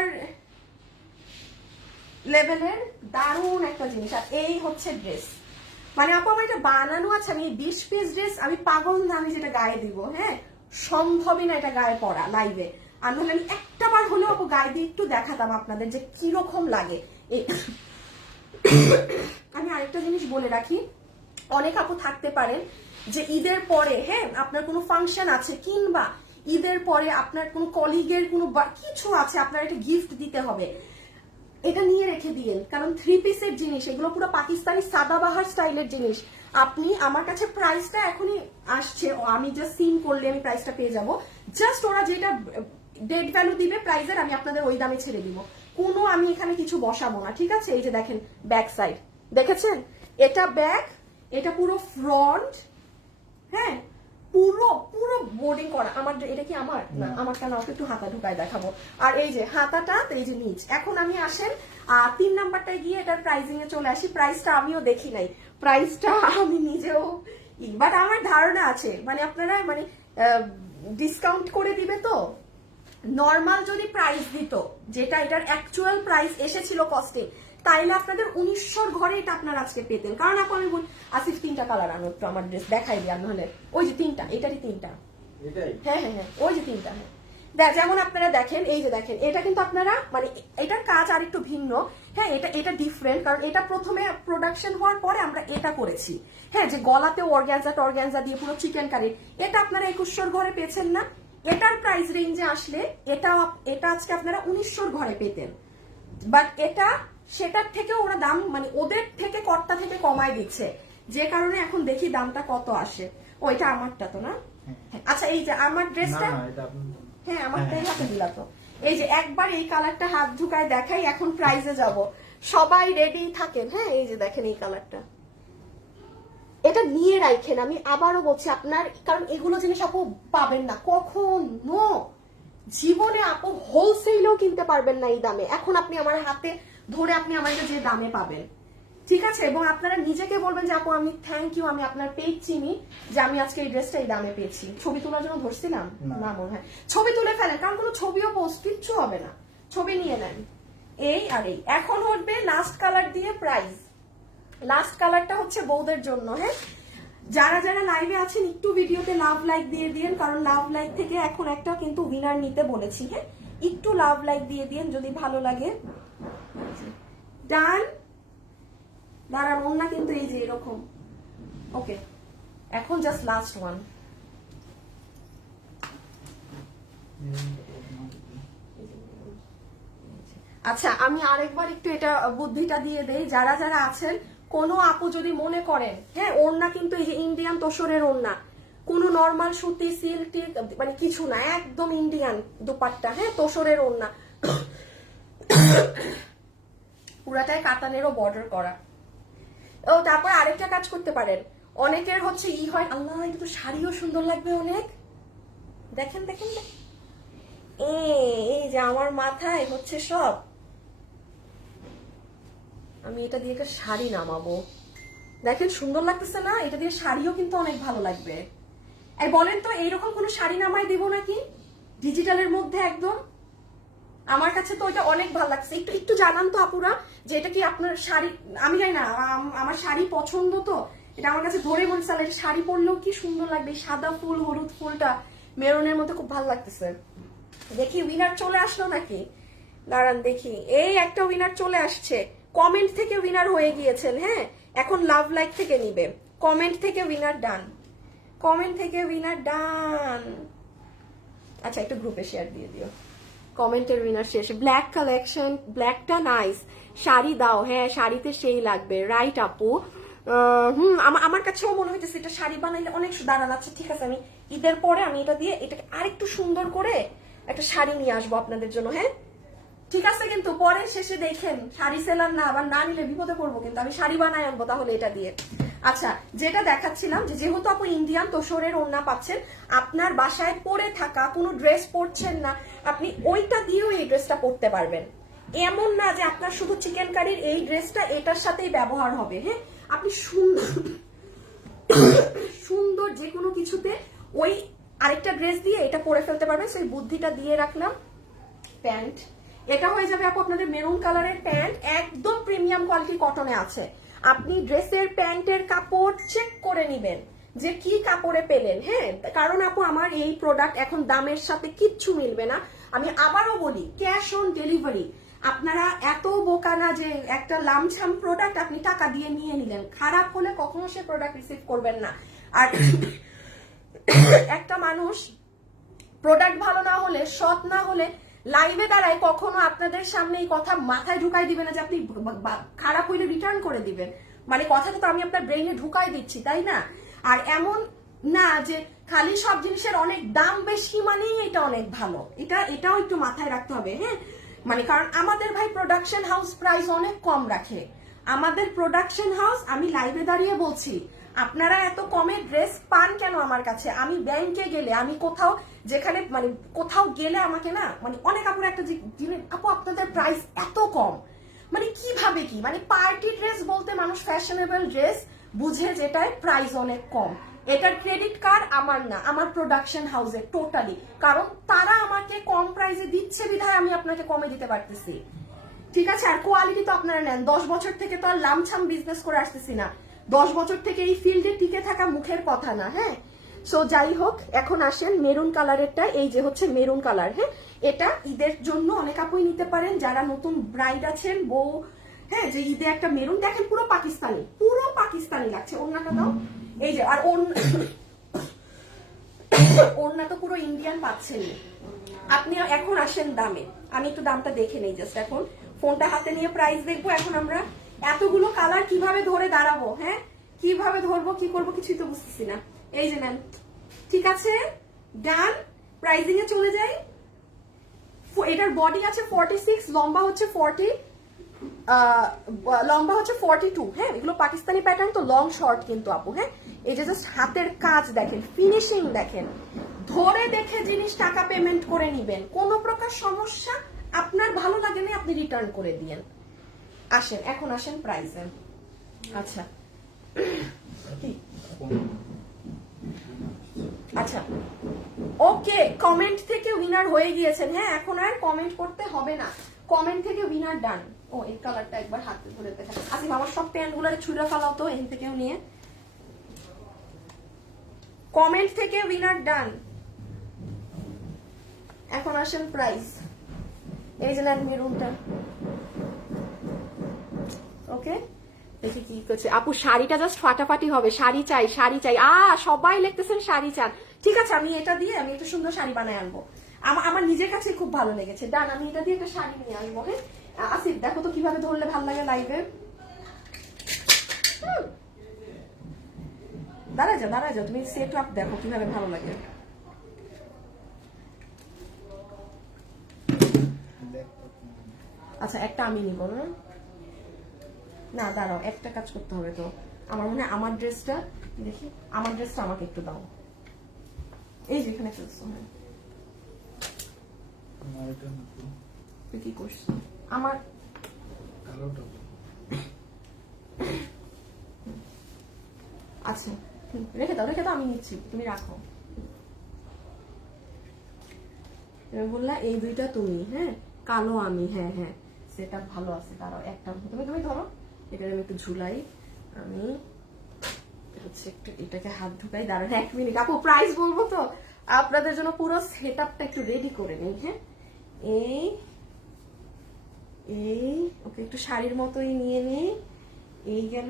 লেভেলের দারুণ একটা জিনিস। আর এই হচ্ছে ড্রেস, মানে আপু আমার এটা বানানো আছে, আমি 20 পিস ড্রেস আমি পাগল না, আমি যেটা গায়ে দিব, হ্যাঁ, সম্ভবই না এটা গায়ে পরা লাইভে। আর নাহলে আমি একটা বার হলেও আপু গায়ে দিয়ে একটু দেখাতাম আপনাদের যে কিরকম লাগে। আমি আরেকটা জিনিস বলে রাখি, অনেক আপু থাকতে পারেন যে ঈদের পরে, হ্যাঁ, আপনার কোনো ফাংশন আছে, কিংবা ঈদের পরে আপনার কোনো কলিগের কোনো কিছু আছে, আপনার একটা গিফট দিতে হবে, এটা নিয়ে রেখে দিয়েন। কারণ 3 পিসের জিনিস, এগুলো পুরো পাকিস্তানি সাদাবাহার স্টাইলের জিনিস। আপনি আমার কাছে প্রাইসটা এখনই আসছে, আমি জাস্ট সিন করলে আমি প্রাইসটা পেয়ে যাব। জাস্ট ওরা যেটা ডেট ভ্যালু দিবে প্রাইসের, আমি আপনাদের ওই দামে ছেড়ে দিব, কোনো আমি এখানে কিছু বসাবো না, ঠিক আছে? এই যে দেখেন ব্যাক সাইড, দেখেছেন? এটা ব্যাক, এটা পুরো ফ্রন্ট, হ্যাঁ, পুরো পুরো বোর্ডিং করা। আমার এটা কি আমার না, আমার কেন, একটু হাতা ঢুকায় দেখাবো। আর এই যে হাতাটা, এই যে নিচ। এখন আমি আসেন 3 নাম্বারটায় গিয়ে এটার প্রাইসিং এ চলে আসি। প্রাইসটা আমিও দেখি নাই, প্রাইসটা আমি নিজেও, বাট আমার ধারণা আছে, মানে আপনারা মানে ডিসকাউন্ট করে দিবে তো। নর্মাল যদি প্রাইস দিত, যেটা এটার অ্যাকচুয়াল প্রাইস এসেছিল কস্টে, তাইলে আপনাদের 1900 ঘরে এটা আপনারা আজকে পেতেন। কারণ আপু আমি বলি আসিফ 3টা কালার আনো একটু, আমার ড্রেস দেখাই দিই। আর নাহলে ওই যে 3টা, এটারই 3টা, হ্যাঁ হ্যাঁ হ্যাঁ, ওই যে 3টা, হ্যাঁ, যেমন আপনারা দেখেন, এই যে দেখেন, এটা কিন্তু আপনারা মানে এটার কাজ আর একটু ভিন্ন, হ্যাঁ, এটা ডিফারেন্ট। কারণ এটা প্রথমে প্রোডাকশন হওয়ার পরে আমরা এটা করেছি, হ্যাঁ, যে গলাতে অর্গ্যানজা দিয়ে পুরো চিকেন কারি। এটা আপনারা 2100 ঘরে পেয়েছেন না, এটার প্রাইস রেঞ্জে আসলে এটা আজকে আপনারা 1900 ঘরে পেতেন। বাট এটা সেটার থেকে ওরা দাম, মানে ওদের থেকে কর্তা থেকে কমায় দিচ্ছে, যে কারণে এখন দেখি দামটা কত আসে। ওইটা আমারটা তো না, আচ্ছা এই যে আমার ড্রেসটা, হ্যাঁ আমারটাই হাতে দিলা তো। এই যে একবার এই কালারটা হাত ঢুকায় দেখাই, এখন প্রাইজে যাব, সবাই রেডি থাকেন। হ্যাঁ, এই যে দেখেন এই কালারটা, এটা নিয়ে রাখেন, আমি আবারও বলছি আপনার, কারণ এগুলো জিনিস আপু পাবেন না কখনো জীবনে, আপু হোলসেলেও কিনতে পারবেন না এই দামে। এখন আপনি আমার হাতে ধরে আপনি আমাকে যে দামে পাবেন, ঠিক আছে? এবং আপনারা নিজেকে বলবেন যে আপু আমি থ্যাংক ইউ, আমি আপনার পেজ চিনি যে আমি আজকে এই ড্রেসটা এই দামে পেয়েছি। ছবি তোলার জন্য ধরছিলাম না, মনে হয় ছবি তুলে ফেলেন, কারণ কোনো ছবিও পোস্ট কিচ্ছু হবে না, ছবি নিয়ে নেন। এই আর এই এখন উঠবে লাস্ট কালার দিয়ে প্রাইস। লাস্ট কালারটা হচ্ছে বউদের জন্য, হ্যাঁ, যারা যারা লাইভে আছেন একটু ভিডিওতে লাভ লাইক দিয়ে দিন, কারণ লাভ লাইক থেকে এখন একটা কিন্তু উইনার নিতে বলেছি, হ্যাঁ, একটু লাভ লাইক দিয়ে দিন যদি ভালো লাগে। ডান, দাঁড়ান, ওন্না কিন্তু এই যে এরকম। ওকে, এখন জাস্ট লাস্ট ওয়ান। আচ্ছা আমি আরেকবার একটু এটা বুদ্ধিটা দিয়ে দেই, যারা যারা আছেন, কোনো আপু যদি মনে করেন, হ্যাঁ, ওড়না কিন্তু এই যে ইন্ডিয়ান তোসরের ওড়না, কোনো নর্মাল সুতি সিল্ক মানে কিছু না, একদম ইন্ডিয়ান দুপাট্টা, হ্যাঁ, তোসরের ওড়না, পুরাটাই কাতানেরও বর্ডার করা। ও তারপর আরেকটা কাজ করতে পারেন, অনেকের হচ্ছে হয়, আল্লাহ এটা তো শাড়িও সুন্দর লাগবে অনেক। দেখেন দেখেন এই যে আমার মাথায় হচ্ছে সব, আমি এটা দিয়ে একটা শাড়ি নামাবো, দেখেন সুন্দর লাগতেছে না? এটা দিয়ে শাড়িও কিন্তু অনেক ভালো লাগবে। এই বলেন তো এইরকম কোনো শাড়ি নামাই দিব নাকি ডিজিটালের মধ্যে একদম? আমার কাছে তো ওইটা অনেক ভালো লাগছে। একটু একটু জানান তো আপুরা যে এটা কি আপনার শাড়ি, আমি জানি না, আমার শাড়ি পছন্দ তো, এটা আমার কাছে ধরে মনে চাল, শাড়ি পরলেও কি সুন্দর লাগবে, সাদা ফুল হলুদ ফুলটা মেরুনের মধ্যে খুব ভালো লাগতেছে। দেখি উইনার চলে আসলো নাকি, দাঁড়ান দেখি। এই একটা উইনার চলে আসছে, কমেন্ট থেকে উইনার হয়ে গিয়েছেন। হ্যাঁ, এখন লাভ লাইক থেকে নিবে, কমেন্ট থেকে উইনার ডান, কমেন্ট থেকে উইনার ডান। আচ্ছা একটু গ্রুপে শেয়ার দিয়ে দিও, কমেন্টের উইনার শেষ। ব্ল্যাক কালেকশন, ব্ল্যাকটা নাইস, শাড়ি দাও। হ্যাঁ শাড়িতে সেই লাগবে, রাইট আপু। আমার কাছেও মনে হইতেছে এটা শাড়ি বানাইলে অনেক দাঁড়ান। আচ্ছা ঠিক আছে, আমি ঈদের পরে আমি এটা দিয়ে এটাকে আরেকটু সুন্দর করে একটা শাড়ি নিয়ে আসবো আপনাদের জন্য। হ্যাঁ ঠিক আছে, কিন্তু পরে শেষে দেখেন শাড়ি সেলার না আবার না নিলে বিপদে পড়বো, কিন্তু আমি শাড়ি বানাই আনবো তাহলে এটা দিয়ে। আচ্ছা যেটা দেখাচ্ছিলাম, যে যেহেতু আপু ইন্ডিয়ান তোসরের ওড়না পাচ্ছেন, আপনার বাসায় পরে থাকা কোনো ড্রেস পরছেন না, আপনি ওইটা দিয়েও এই ড্রেসটা পরতে পারবেন। এমন না যে আপনার শুধু চিকেন কারির এই ড্রেসটা এটার সাথেই ব্যবহার হবে। হ্যাঁ আপনি সুন্দর সুন্দর যে কোনো কিছুতে ওই আরেকটা ড্রেস দিয়ে এটা পরে ফেলতে পারবেন। সেই বুদ্ধিটা দিয়ে রাখলাম। প্যান্ট, এটা হয়ে যাবে আপু আপনাদের মেরুন কালারের প্যান্ট, একদম প্রিমিয়াম কোয়ালিটি কটনে আছে। আপনি ড্রেসের প্যান্টের কাপড় চেক করে নিবেন যে কি কাপড়ে পেলেন। হ্যাঁ কারণ আপু আমার এই প্রোডাক্ট এখন দামের সাথে কিচ্ছু মিলবে না। আমি আবারও বলি, ক্যাশ অন ডেলিভারি। আপনারা এত বোকা না যে একটা লামছাম প্রোডাক্ট আপনি টাকা দিয়ে নিয়ে নিলেন, খারাপ হলে কখনো সে প্রোডাক্ট রিসিভ করবেন না। আর একটা মানুষ প্রোডাক্ট ভালো না হলে, সৎ না হলে লাইভে দাঁড়ায় কখনো আপনাদের সামনে এই কথা মাথায় ঢুকাই দিবে না যে আপনি খারাপ হইলে রিটার্ন করে দিবেন। মানে কথাটা তো আমি আপনার ব্রেইনে ঢুকাই দিচ্ছি, তাই না? আর এমন না যে খালি সব জিনিসের অনেক দাম বেশি মানেই এটা অনেক ভালো, এটাও একটু মাথায় রাখতে হবে। হ্যাঁ মানে কারণ আমাদের ভাই প্রোডাকশন হাউস প্রাইস অনেক কম রাখে। আমাদের প্রোডাকশন হাউস, আমি লাইভে দাঁড়িয়ে বলছি, আপনারা এত কমে ড্রেস পান কেন আমার কাছে? আমি ব্যাংকে গেলে, আমি কোথাও যেখানে মানে কোথাও গেলে আমাকে না মানে অনেক আপনার একটা জিনিস, আপু আপনাদের প্রাইস এত কম, মানে কিভাবে কি, মানে পার্টি ড্রেস বলতে মানুষ ফ্যাশনেবল ড্রেস বুঝে যেটায় প্রাইস অনেক কম। এটার ক্রেডিট কার্ড আমার না, আমার প্রোডাকশন হাউসের টোটালি, কারণ তারা আমাকে কম প্রাইসে দিচ্ছে বিধায় আমি আপনাকে কমে দিতে পারতেছি। ঠিক আছে, আর কোয়ালিটি তো আপনারা নেন, 10 বছর থেকে তো আর লামছাম বিজনেস করে আসতেছি না, 10 বছর থেকে এই ফিল্ডে টিকে থাকা মুখের কথা না। হ্যাঁ সো যাই হোক, এখন আসেন মেরুন কালারেরটা, এই যে হচ্ছে মেরুন কালার। হ্যাঁ এটা ঈদের জন্য অনেক আপুই নিতে পারেন, যারা নতুন ব্রাইড আছেন, বউ। হ্যাঁ যে ঈদে একটা মেরুন, দেখেন পুরো পাকিস্তানি লাগছে। ওড়নাটা দাও, এই যে, আর ওড়না তো পুরো ইন্ডিয়ান পাচ্ছেন। আপনি এখন আসেন দামে, আমি একটু দামটা দেখে নেই জাস্ট, এখন ফোনটা হাতে নিয়ে প্রাইস দেখবো। এখন আমরা এতগুলো কালার কিভাবে ধরে দাঁড়াবো, হ্যাঁ কিভাবে ধরবো, কি করবো কিছুই তো বুঝতেছি না। এই যে নেন, ঠিক আছে ডান, প্রাইসিং এ চলে যাই। এটার বডি আছে 46, লম্বা হচ্ছে 42। হ্যাঁ এগুলো পাকিস্তানি প্যাটার্ন তো, লং শর্ট কিন্তু আপু। হ্যাঁ এই যে জাস্ট হাতের কাজ দেখেন, ফিনিশিং দেখেন, ধরে দেখে জিনিস টাকা পেমেন্ট করে নিবেন, কোনো প্রকার সমস্যা আপনার ভালো লাগে না আপনি রিটার্ন করে দিয়েন। আসেন এখন আসেন প্রাইসে। আচ্ছা আচ্ছা ওকে, কমেন্ট থেকে উইনার হয়ে গিয়েছেন। হ্যাঁ এখন আর কমেন্ট করতে হবে না, কমেন্ট থেকে উইনার ডান। ও এই কালারটা একবার হাতে ধরে দেখেন। আসিফ আমার সব প্যান্ট গুলারে ছুঁড়ে ফেলাও তো এখান থেকেও নিয়ে। কমেন্ট থেকে উইনার ডান। এখন আসেন প্রাইস, এই যে নেন মেরুনটা। ওকে দেখি কি করছে আপু, শাড়িটা জাস্ট ফাটাফাটি হবে, শাড়ি চাই শাড়ি চাই। সবাই লিখতেছেন শাড়ি চান, ঠিক আছে আমি এটা দিয়ে আমি একটা সুন্দর শাড়ি বানায় আনবো। আমার নিজের কাছে খুব ভালো লেগেছে, ডান, আমি এটা দিয়ে একটা শাড়ি নিয়ে আসবো। হ্যাঁ আসিফ দেখো তো কিভাবে ধরলে ভালো লাগে লাইভে। দাঁড়ায় যাও, তুমি সেট আপ দেখো কিভাবে ভালো লাগে। আচ্ছা একটা আমি নিব না, না দাঁড়াও, একটা কাজ করতে হবে তো। আমার মনে হয় আমার ড্রেসটা দেখি, আমার ড্রেসটা আমাকে একটু দাও, এই যেখানে ফেলছো। হ্যাঁ তুই কি করছো আমার আচ্ছা রেখে দাও, আমি নিচ্ছি, তুমি রাখো। তুমি বললা এই দুইটা তুমি, হ্যাঁ কালো আমি, হ্যাঁ হ্যাঁ সেটা ভালো আছে। দাঁড়াও একটা তুমি ধরো, এটা আমি একটু ঝুলাই, আমি হচ্ছে একটু এটাকে হাত ঢুকাই। দাঁড়ান 1 মিনিট আপু, প্রাইস বলবো তো আপনাদের জন্য পুরো সেট আপটা একটু রেডি করে নিই। হ্যাঁ এই ওকে একটু শাড়ির মতোই নিয়ে নিই। এই গেল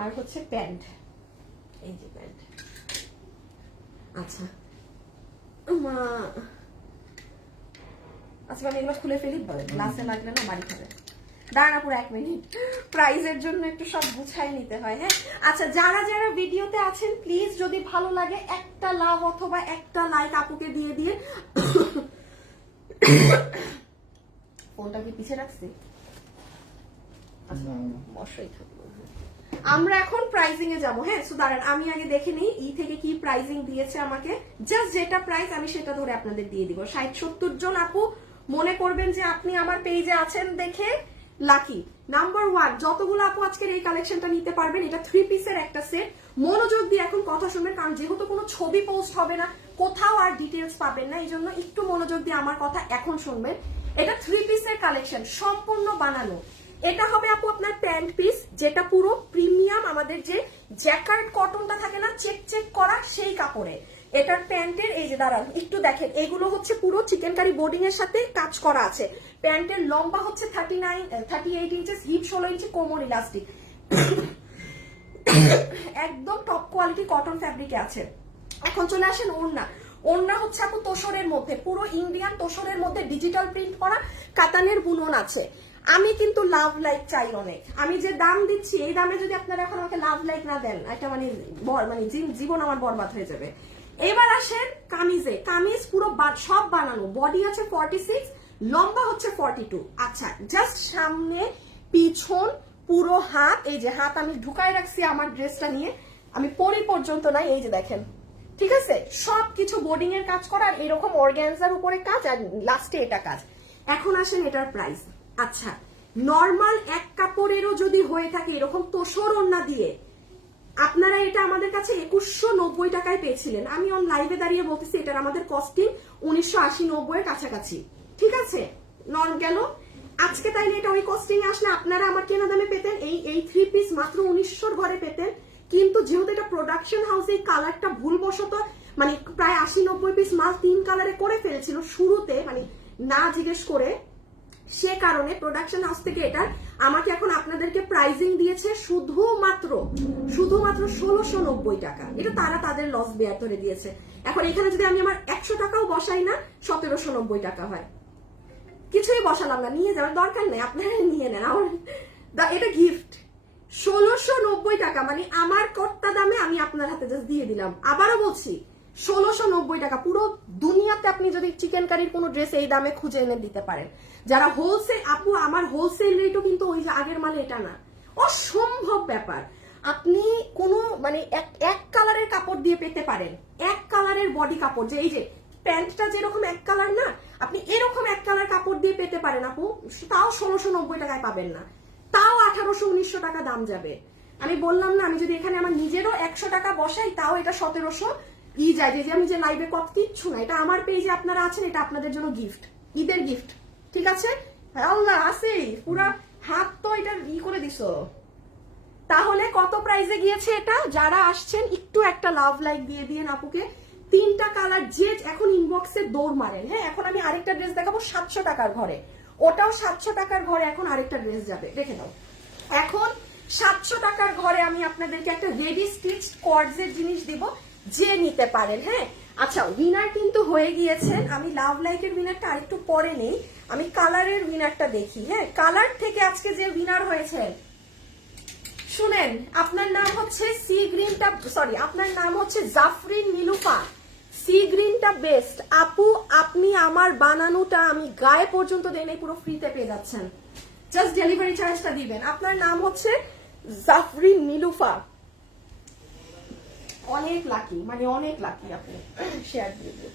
আর হচ্ছে প্যান্ট, এই যে প্যান্ট। আচ্ছা মা, আচ্ছা আমি এগুলো খুলে ফেলি, গ্লাসে লাগলে না বাড়ি খাবে। দাঁড়া পুরো 1 মিনিট, প্রাইজের জন্য একটু সব গুছাই নিতে হয়। হ্যাঁ আচ্ছা যারা ভিডিওতে আছেন প্লিজ যদি ভালো লাগে একটা লাভ অথবা একটা লাইক আপুকে দিয়ে দিয়ে। ফোনটা কি পিছিয়ে রাখছি? বসাই থাকবো। আমরা এখন প্রাইজিং এ যাবো। হ্যাঁ সো দাঁড়ান আমি আগে দেখে নিই ই থেকে কি প্রাইজিং দিয়েছে আমাকে, জাস্ট যেটা প্রাইস আমি সেটা ধরে আপনাদের দিয়ে দিব। 60-70 জন আপু মনে করবেন যে আপনি আমার পেজে আছেন দেখে লাকি। নাম্বার 1 যতগুলো আপু আজকের এই কালেকশনটা নিতে পারবেন, এটা 3 পিসের একটা সেট। মনোযোগ দিয়ে এখন কথা শুনবেন, কারণ যেহেতু কোনো ছবি পোস্ট হবে না, কোথাও আর ডিটেলস পাবেন না, এই জন্য একটু মনোযোগ দিয়ে আমার কথা এখন শুনবেন। এটা 3 পিসের কালেকশন, সম্পূর্ণ বানানো। এটা হবে আপু আপনার প্যান্ট পিস, যেটা পুরো প্রিমিয়াম আমাদের যে জ্যাকার্ড কটনটা থাকে না চেক করা সেই কাপড়ে। এটার প্যান্টের এই যে দাঁড়ান একটু দেখেন, এগুলো হচ্ছে পুরো চিকেন কারি বোর্ডিং এর সাথে কাজ করা আছে। প্যান্টের লম্বা হচ্ছে 38 ইঞ্চেস, হিপ 16 ইঞ্চি, কোমর ইলাস্টিক, একদম টপ কোয়ালিটি কটন ফ্যাব্রিকে আছে। এখন চলে আসেন ওড়না। ওড়না হচ্ছে আপু তোসরের মধ্যে, পুরো ইন্ডিয়ান তোসরের মধ্যে ডিজিটাল প্রিন্ট করা কাতানের বুনন আছে। আমি কিন্তু লাভ লাইক চাই অনেক, আমি যে দাম দিচ্ছি এই দামে যদি আপনারা এখন আমাকে লাভ লাইক না দেন, এটা মানে জীবন আমার বরবাদ হয়ে যাবে। এবার আসেন কামিজে, কামিজ পুরো সব বানানো, বডি আছে 46, লম্বা হচ্ছে 42। আচ্ছা জাস্ট সামনে পিছন পুরো হাত, এই যে হাত আমি ঢুকাই রাখছি আমার ড্রেসটা নিয়ে, আমি পরি পর্যন্ত নাই, এই যে দেখেন ঠিক আছে, সবকিছু বোর্ডিং এর কাজ করা, আর এরকম অর্গানজার উপরে কাজ, আর লাস্টে এটা কাজ। এখন আসেন এটার প্রাইস। আচ্ছা নর্মাল এক কাপড়েরও যদি হয়ে থাকে এরকম তোসর ওড়না দিয়ে, আপনারা এটা আমাদের কাছে 2190 টাকায় পেয়েছিলেন। আমি অন লাইভে দাঁড়িয়ে বলতেছি এটার আমাদের কস্টিং 1980-90 এর কাছাকাছি, ঠিক আছে নন গেল। আজকে তাইলে এটা ওই কস্টিং এ আসলে আপনারা আমার কেনা দামে পেতেন, এই 3 পিস মাত্র 1900 ঘরে পেতেন। কিন্তু যেহেতু এটা প্রোডাকশন হাউস, এই কালারটা ভুলবশত মানে প্রায় 80-90 পিস মাল 3 কালারে করে ফেলেছিল শুরুতে, মানে না জিজ্ঞেস করে, সে কারণে প্রোডাকশন হাউস থেকে এটা আমাকে এখন আপনাদেরকে প্রাইজিং দিয়েছে শুধুমাত্র 1690 টাকা। এটা তারা তাদের লস বেয়ার ধরে দিয়েছে। এখন এখানে যদি আমি আমার 100 টাকাও বসাই না, 1790 টাকা হয়। কিছুই বসালাম না, নিয়ে যাওয়ার দরকার নেই, আপনারা নিয়ে নেন। আমার এটা গিফট 1690 টাকা, মানে আমার কর্তা দামে আমি আপনার হাতে জাস্ট দিয়ে দিলাম। আবারও বলছি 1690 টাকা। পুরো দুনিয়াতে আপনি যদি চিকেন কারির কোনো ড্রেস এই দামে খুঁজে এনে দিতে পারেন, যারা হোলসেল আপু, আমার হোলসেল রেটও কিন্তু ওই যে আগের মালে এটা না, অসম্ভব ব্যাপার। আপনি কোনো মানে এক কালারের কাপড় দিয়ে পেতে পারেন, এক কালারের বডি কাপড়, যে এই যে প্যান্টটা যেরকম এক কালার না, আপনি এরকম এক কালার কাপড় দিয়ে পেতে পারেন আপু, তাও 1690 টাকায় পাবেন না, তাও 1800-1900 টাকা দাম যাবে। আমি বললাম না, আমি যদি এখানে আমার নিজেরও 100 টাকা বসাই তাও এটা 1700 যায়। যে আমি যে লাইভে কত কিচ্ছু না, এটা আমার পেজে আপনারা আছেন, এটা আপনাদের জন্য গিফট, ঈদের গিফট, ঠিক আছে। আল্লাহ আছে পুরা হাত তো এটা করে দিছো। তাহলে কত প্রাইসে গিয়েছে এটা? যারা আসছেন একটু একটা লাভ লাইক দিয়ে দিয়ে আপুকে। 3টা কালার যে এখন ইনবক্সে দৌড় মারেন। হ্যাঁ এখন আমি আরেকটা ড্রেস দেখাবো 700 টাকার ঘরে, ওটাও 700 টাকার ঘরে এখন আরেকটা ড্রেস যাবে, দেখে নাও। এখন 700 টাকার ঘরে আমি আপনাদেরকে একটা রেডি স্টিচ কর্ডসের জিনিস দিব, যে নিতে পারেন। হ্যাঁ আচ্ছা উইনার কিন্তু হয়ে গিয়েছেন, আমি লাভ লাইকের উইনারটা আরেকটু পরে নেই, আমি কালারের উইনারটা দেখি। হ্যাঁ কালার থেকে আজকে যে উইনার হয়েছে শুনেন, আপনার নাম হচ্ছে সি গ্রিনটা, সরি আপনার নাম হচ্ছে জাফরিন নীলুফা। সি গ্রিনটা বেস্ট আপু, আপনি আমার বানানোটা আমি গায়ে পর্যন্ত দেন, পুরো ফ্রিতে পেয়ে যাচ্ছেন, জাস্ট ডেলিভারি চার্জটা দিবেন। আপনার নাম হচ্ছে জাফরিন নীলুফা, অনেক লাকি, মানে অনেক লাকি আপনি। শেয়ার দিয়ে দিন।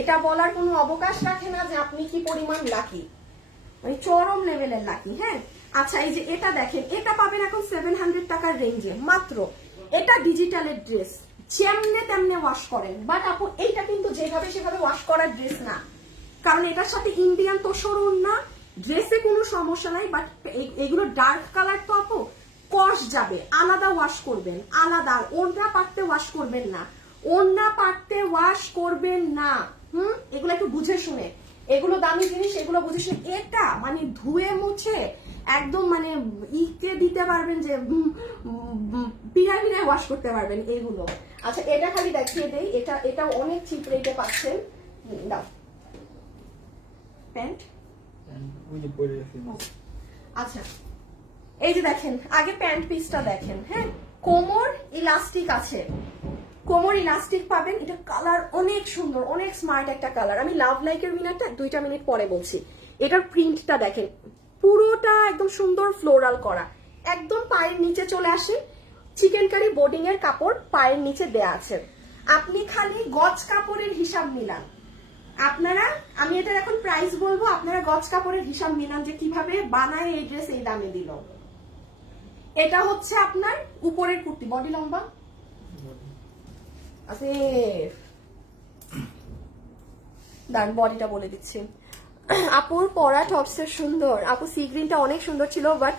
এটা বলার কোনো অবকাশ রাখে না যে আপনি কি পরিমাণ লাকি, মানে চরম লেভেলের লাকি। হ্যাঁ আচ্ছা, এই যে এটা দেখেন, এটা পাবেন এখন 700 টাকার রেঞ্জে মাত্র। এটা ডিজিটালের ড্রেস, যেমনে তেমনে ওয়াশ করেন, বাট আপু এইটা কিন্তু যেভাবে সেভাবে ওয়াশ করার ড্রেস না, কারণ এটার সাথে ইন্ডিয়ান তোষরও না, ড্রেসে কোনো সমস্যা নাই। বাট এগুলো ডার্ক কালার তো আপু কস যাবে, আলাদা ওয়াশ করবেন, আলাদা। ওড়না পাততে ওয়াশ করবেন না, ওড়না পাততে ওয়াশ করবেন না। এগুলো একটু বুঝে শুনে, এগুলো দামি জিনিস, এগুলো বুঝে শুনে। এটা মানে ধুয়ে মুছে একদম মানে ইকে দিতে পারবেন, যে পিড়ায় পিড়ায় ওয়াশ করতে পারবেন এগুলো। আচ্ছা এটা খালি দেখিয়ে দেই, এটা অনেক চিপ রেটে পাচ্ছেন। দাও প্যান্ট। আচ্ছা এই যে দেখেন, আগে প্যান্ট পিসটা দেখেন। হ্যাঁ কোমর ইলাস্টিক আছে, কোমর ইলাস্টিক পাবেন। এটা কালার অনেক সুন্দর, অনেক স্মার্ট একটা কালার। আমি লাভ লাইকের উইনারটা 2 মিনিট পরে বলছি। এটার প্রিন্টটা দেখেন, পুরোটা একদম সুন্দর ফ্লোরাল করা, একদম পায়ের নিচে চলে আসে। চিকেন কারি বোর্ডিং এর কাপড় পায়ের নিচে দেয়া আছে। আপনি খালি গজ কাপড়ের হিসাব মিলান আপনারা, আমি এটার এখন প্রাইস বলবো, আপনারা গজ কাপড়ের হিসাব মিলান যে কিভাবে বানায় এই ড্রেস এই দামে দিল। এটা হচ্ছে আপনার উপরের কুর্তি, বডি লম্বা আছে, দাঁড়ান বডিটা বলে দিচ্ছি। আপুর পরা টপসের সুন্দর, আপু সি গ্রিনটা অনেক সুন্দর ছিল, বাট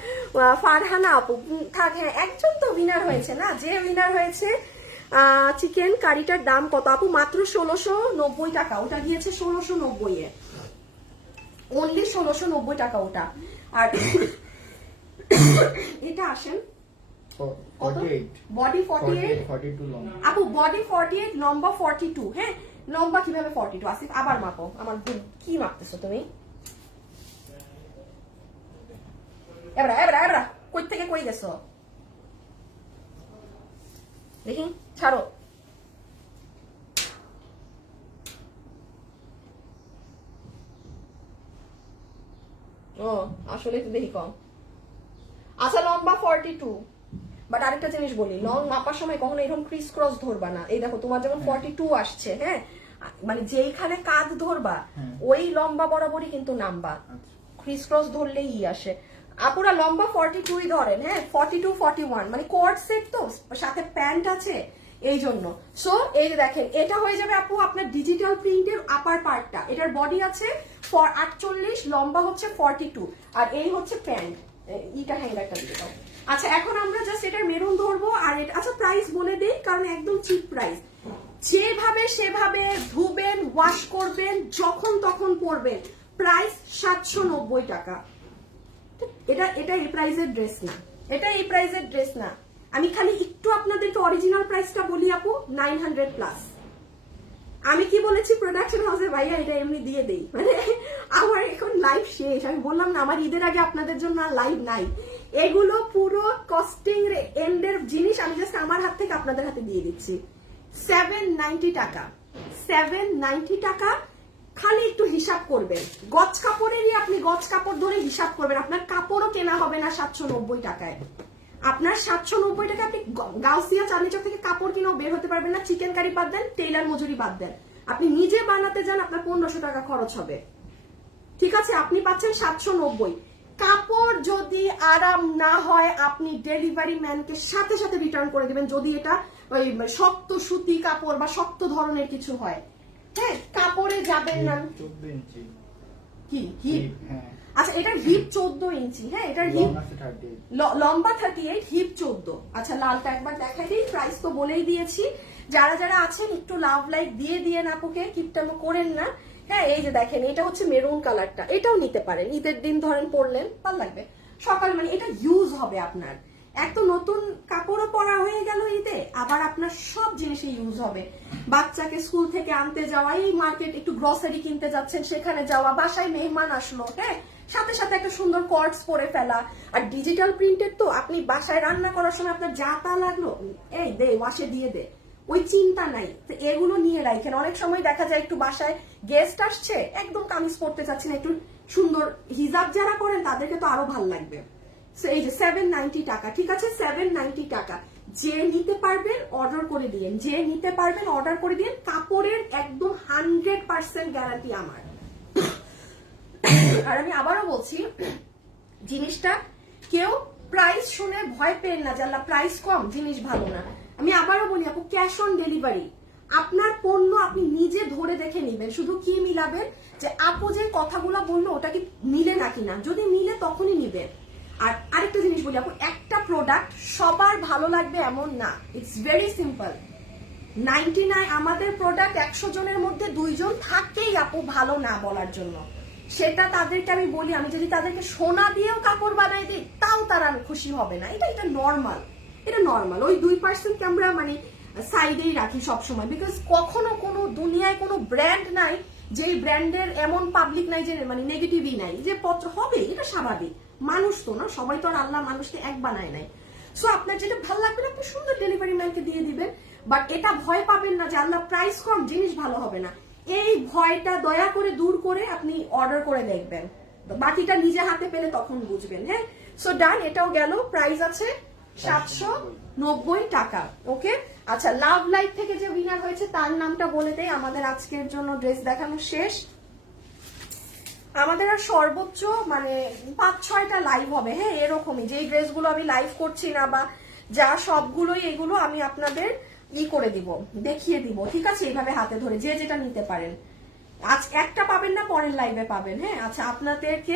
ফারহানা আপু থাক। হ্যাঁ একজন তো উইনার হয়েছে না, যে উইনার হয়েছে চিকেন কারিটার দাম কত আপু? মাত্র 1690 টাকা। ওটা গিয়েছে 1690 এ, অনলি 1690 টাকা ওটা। আর এটা আসেন বডি 48 আপু, বডি 48, লম্বা 42। হ্যাঁ লম্বা কিভাবে 42? আসিফ আবার মাপো, আমার কি মাপতেছো তুমি? এবরা এবরা এবরা কই থেকে কই গেছো দেখি, ছাড়ো। ও আসলে একটু দেখি কম। আচ্ছা লম্বা 42, বাট আরেকটা জিনিস বলি, লং মাপার সময় কখনো এরকম ক্রিস ক্রস ধরবা না। এই দেখো তোমার যেমন 42 আসছে, হ্যাঁ মানে যেইখানে কাঁধ ধরবা ওই লম্বা বরাবরই কিন্তু নামবা, ক্রিস ক্রস ধরলেই আসে। আপুরা লম্বা 42ই ধরেন, হ্যাঁ 42 41, মানে কোয়ার্ড সেট তো, সাথে প্যান্ট আছে এই জন্য। সো এই যে দেখেন, এটা হয়ে যাবে আপু আপনার ডিজিটাল প্রিন্টের আপার পার্টটা। এটার বডি আছে 48, লম্বা হচ্ছে 42, আর এই হচ্ছে প্যান্ট। ইটা হ্যাঙ্গারটা দিয়ে দাও। আচ্ছা এখন আমরা জাস্ট এটার মেরুন ধরবো। আর এটা আচ্ছা প্রাইস বলে দেই, কারণ একদম চিপ প্রাইস। যেভাবে সেভাবে ধুবেন, ওয়াশ করবেন, যখন তখন পরবেন। প্রাইস 790 টাকা। এটা এই প্রাইসের ড্রেস না, এটা এই প্রাইসের ড্রেস না। আমি খালি একটু আপনাদেরকে অরিজিনাল প্রাইসটা বলি আপু, 900 প্লাস। আমি কি বলেছি প্রোডাকশন হাউসে, ভাইয়া এটা এমনি দিয়ে দেই, মানে আমার এখন লাইভ শেষ। আমি বললাম না আমার ঈদের আগে আপনাদের জন্য আর লাইভ নাই। এগুলো পুরো কস্টিং এন্ডের জিনিস, আমি জাস্ট আমার হাত থেকে আপনাদের হাতে দিয়ে দিচ্ছি। 790 টাকা, 790 টাকা। খালি একটু হিসাব করবেন, গজ কাপড়েরই আপনি গজ কাপড় ধরে হিসাব করবেন, আপনার কাপড়ও কেনা হবে না 790 টাকায়। আপনার 790 টাকা আপনি গাউসিয়া চাঁদনি চক থেকে কাপড় কিনেও বের হতে পারবেন না। চিকেন কারি বাদ দেন, টেইলার মজুরি বাদ দেন, আপনি নিজে বানাতে যান আপনার 1500 টাকা খরচ হবে। ঠিক আছে, আপনি পাচ্ছেন 790। কাপড় যদি আরাম না হয় আপনি ডেলিভারি ম্যানকে সাথে সাথে রিটার্ন করে দিবেন, যদি এটা ওই শক্ত সুতি কাপড় বা শক্ত ধরনের কিছু হয়। হ্যাঁ কাপড়ে যাবেন না। 14 ইঞ্চি কি হিপ? আচ্ছা এটার হিপ 14 ইঞ্চি। হ্যাঁ এটার হিপ লম্বা 38, হিপ 14। আচ্ছা লালটা একবার দেখাই দিই, প্রাইস তো বলেই দিয়েছি। যারা যারা আছেন একটু লাভ লাইক দিয়ে দিয়ে আপুকে কিপটামো করেন না। হ্যাঁ এই যে দেখেন, এটা হচ্ছে মেরুন কালারটা, এটাও নিতে পারেন, ঈদের দিন ধরেন পরলেন ভালো লাগবে। সকাল মানে এটা ইউজ হবে আপনার, এত নতুন কাপড়ও পরা হয়ে গেল ঈদে, আবার আপনার সব জিনিসে ইউজ হবে। বাচ্চাকে স্কুল থেকে আনতে যাওয়া, এই মার্কেট একটু গ্রসারি কিনতে যাচ্ছেন সেখানে যাওয়া, বাসায় মেহমান আসলো, হ্যাঁ সাথে সাথে একটা সুন্দর কর্ডস পরে ফেলা। আর ডিজিটাল প্রিন্টের তো আপনি বাসায় রান্না করার সময় আপনার যা তা লাগলো, এই দে ওয়াশে দিয়ে দে, ওই চিন্তা নাই। তো এগুলো নিয়ে রাখেন। অনেক সময় দেখা যায় একটু বাসায় গেস্ট আসছে, একদম কামিজ পরতে চাচ্ছি না, একটু সুন্দর হিজাব যারা করেন তাদেরকে তো আরো ভালো লাগবে। এই যে 790 টাকা, ঠিক আছে 790 টাকা। যে নিতে পারবেন অর্ডার করে দিয়েন, যে নিতে পারবেন অর্ডার করে দিয়েন। কাপড়ের একদম 100% গ্যারান্টি আমার। আর আমি আবারও বলছি, জিনিসটা কেউ প্রাইস শুনে ভয় পেন না যে আল্লাহ প্রাইস কম জিনিস ভালো না। আমি আবারও বলি আপু, ক্যাশ অন ডেলিভারি। আপনার পণ্য আপনি নিজে ধরে দেখে নিবেন, শুধু কি মিলাবেন যে আপু যে কথাগুলো বললো ওটা কি মিলে নাকি না, যদি মিলে তখনই নিবেন। আর আরেকটা জিনিস বলি আপু, একটা প্রোডাক্ট সবার ভালো লাগবে এমন না, ইটস ভেরি সিম্পল। 99 আমাদের প্রোডাক্ট 100 জনের মধ্যে 2 জন থাকেই আপু ভালো না বলার জন্য। সেটা তাদেরকে আমি বলি, আমি যদি তাদেরকে সোনা দিয়েও কাপড় বানাই দিই তাও তারা খুশি হবে না। এটা নর্মাল, এটা নর্মাল। ওই 2% আমরা মানে সাইডেই রাখি সবসময়, বিকজ কখনো কোনো দুনিয়ায় কোনো ব্র্যান্ড নাই যেই ব্র্যান্ডের এমন পাবলিক নাই যে মানে নেগেটিভই নাই, যে পত্র হবে, এটা স্বাভাবিক। মানুষ তো না, সবাই তো আর আল্লাহ মানুষকে এক বানায় নাই। সো আপনার যেটা ভালো লাগবে আপনি সুন্দর ডেলিভারি ম্যানকে দিয়ে দিবেন। বাট এটা ভয় পাবেন না যে আল্লাহ প্রাইস কম জিনিস ভালো হবে না, এই ভয়টা দয়া করে দূর করে আপনি অর্ডার করে দেখবেন, বাকিটা নিজে হাতে পেলে তখন বুঝবেন। হ্যাঁ, সো ডান, এটাও গেল। প্রাইস আছে 790 টাকা। ওকে, আচ্ছা লাভ লাইফ থেকে যে উইনার হয়েছে তার নামটা বলে দেয়, আমাদের আজকের জন্য ড্রেস দেখানো শেষ। আমাদের আর সর্বোচ্চ মানে 5-6টা লাইভ হবে, হ্যাঁ এরকমই। যে ড্রেসগুলো আমি লাইভ করছি না বা যা সবগুলোই এগুলো আমি আপনাদের করে দিব, দেখিয়ে দিব, ঠিক আছে এইভাবে হাতে ধরে, যে যেটা নিতে পারেন। আজ একটা পাবেন না, পরের লাইভে পাবেন। হ্যাঁ, আচ্ছা আপনাদেরকে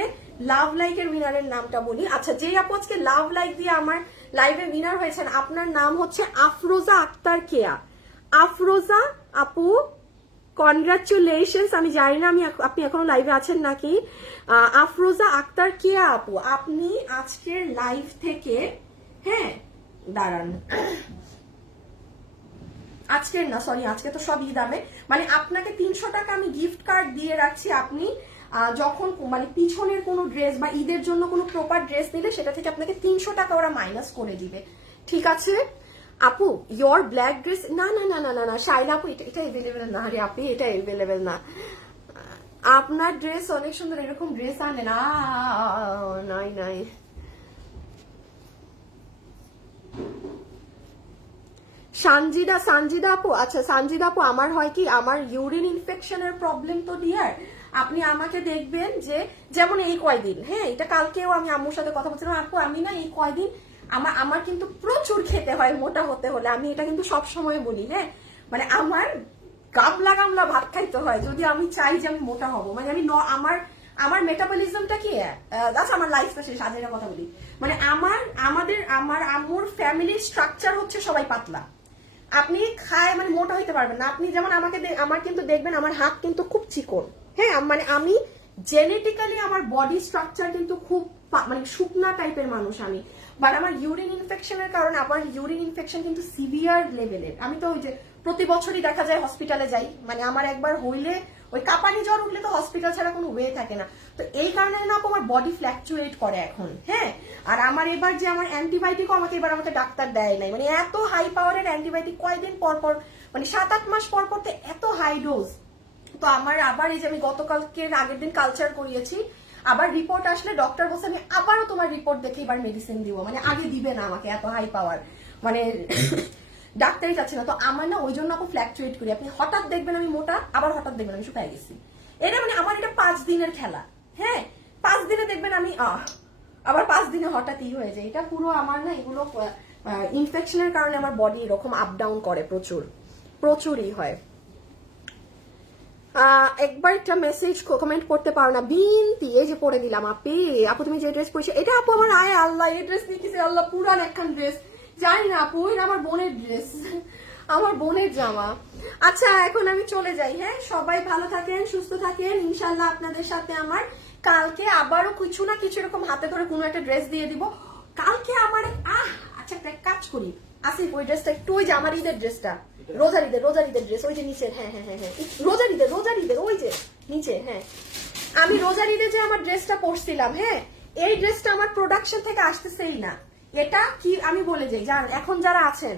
লাভ লাইকের উইনারের নামটা বলি। আচ্ছা, যেই আপু আজকে লাভ লাইক দিয়ে আমার লাইভে উইনার হয়েছেন, আপনার নাম হচ্ছে আফরোজা আক্তার কেয়া। আফরোজা আপু, কনগ্রাচুলেশনস। আমি জানি না আপনি এখনো লাইভে আছেন নাকি। আফরোজা আক্তার কেয়া আপু, আপনি আজকের লাইভ থেকে, হ্যাঁ দাঁড়ান, আজকের না সরি, আজকে তো সব ঈদ দামে, মানে আপনাকে 300 টাকা আমি গিফট কার্ড দিয়ে রাখছি। আপনি যখন মানে পিছনের কোনো ড্রেস বা ঈদের জন্য কোনো প্রপার ড্রেস নিলে সেটা থেকে আপনাকে 300 টাকা ওরা মাইনাস করে দিবে, ঠিক আছে আপু। ইয়োর ব্ল্যাক ড্রেস, না না না না না না শাইলা আপু, এটা এভেলেবেল না রে আপনি, এটা এভেলেবেল না। আপনার ড্রেস অনেক সুন্দর, এরকম ড্রেস আনে না, নাই নাই। সানজিদা আপু, আচ্ছা সানজিদা আপু, আমার হয় কি, আমার ইউরিন ইনফেকশনের প্রবলেম তো ডিয়ার। আপনি আমাকে দেখবেন যে যেমন এই কয়দিন, হ্যাঁ এটা কালকেও আমি আম্মুর সাথে কথা বলছিলাম, আপু আমি না এই কয়দিন আমার কিন্তু প্রচুর খেতে হয় মোটা হতে হলে, আমি এটা কিন্তু সব সময় বলি। হ্যাঁ, মানে আমার গামলা ভাত খাইতে হয় যদি আমি চাই যে আমি মোটা হব। মানে আমি আমার মেটাবলিজমটা কি, আচ্ছা আমার লাইফটা শেষ, আজ একটা কথা বলি। মানে আমার আম্মুর ফ্যামিলির স্ট্রাকচার হচ্ছে সবাই পাতলা। আপনি খায় মানে মোটা হইতে পারবেন না। আপনি যেমন আমার কিন্তু দেখবেন আমার হাত কিন্তু খুব চিকন, হ্যাঁ মানে আমি জেনেটিক্যালি আমার বডি স্ট্রাকচার কিন্তু খুব মানে শুকনা টাইপের মানুষ আমি। বাট আমার ইউরিন ইনফেকশনের কারণে, আমার ইউরিন ইনফেকশন কিন্তু সিভিয়ার লেভেলের। আমি তো ওই যে প্রতি বছরই দেখা যায় হসপিটালে যাই, মানে আমার একবার হইলে ওই কাঁপানি জ্বর উঠলে তো হসপিটাল ছাড়া কোনো ওয়ে থাকে না। তো এই কারণে না আমার বডি ফ্ল্যাকচুয়েট করে এখন। হ্যাঁ, আর আমার এবার যে আমার অ্যান্টিবায়োটিকও আমাকে ডাক্তার দেয় নাই, মানে এত হাই পাওয়ারের অ্যান্টিবায়োটিক কয়দিন পর পর, মানে 7-8 মাস পর পর, এত হাই ডোজ। তো আমার আবার এই যে আমি গতকালকে আগের দিন কালচার করিয়েছি, আবার রিপোর্ট আসলে ডক্টর বলছে আমি আবারও তোমার রিপোর্ট দেখে এবার মেডিসিন দিব, মানে আগে দিবে না আমাকে এত হাই পাওয়ার, মানে ডাক্তারই চাচ্ছে না। তো আমার না ওই জন্য আপু ফ্ল্যাকচুয়েট করি। আপনি হঠাৎ দেখবেন আমি মোটা, আবার হঠাৎ দেখবেন আমি শুকায় গেছি। এটা মানে আমার এটা 5 দিনের খেলা। হ্যাঁ, 5 দিনে দেখবেন আমি আবার 5 দিনে হঠাৎই হয়ে যায়। এটা পুরো আমার না এগুলো ইনফেকশনের কারণে আমার বডি এরকম আপ ডাউন করে, প্রচুরই হয়। একবার একটা মেসেজ কমেন্ট করতে পারো না বিনতি, এই যে পরে দিলাম। আপু তুমি যে ড্রেস পরেছো এটা আপু আমার, আয় আল্লাহ এই ড্রেস নিয়ে কিসে আল্লাহ, পুরান একখান ড্রেস, জানি না আপু এটা আমার বোনের ড্রেস, আমার বোনের জামা। আচ্ছা এখন আমি চলে যাই। হ্যাঁ, সবাই ভালো থাকেন, সুস্থ থাকেন। ইনশাল্লাহ আপনাদের সাথে আমার কালকে আবারও কিছু না কিছু এরকম হাতে ধরে কোনো একটা ড্রেস দিয়ে দিব। কালকে আমার আচ্ছা একটা কাজ করি আসিফ, ওই ড্রেসটা একটু, ওই যে আমার ঈদের ড্রেসটা, রোজার ঈদের ড্রেস, ওই যে নিচের, হ্যাঁ হ্যাঁ হ্যাঁ হ্যাঁ, রোজার ঈদের ওই যে নিচে, হ্যাঁ আমি রোজার ঈদে যে আমার ড্রেসটা পরছিলাম, হ্যাঁ এই ড্রেসটা আমার প্রোডাকশন থেকে আসতেছেই না। এটা কি আমি বলে যাই, জান এখন যারা আছেন,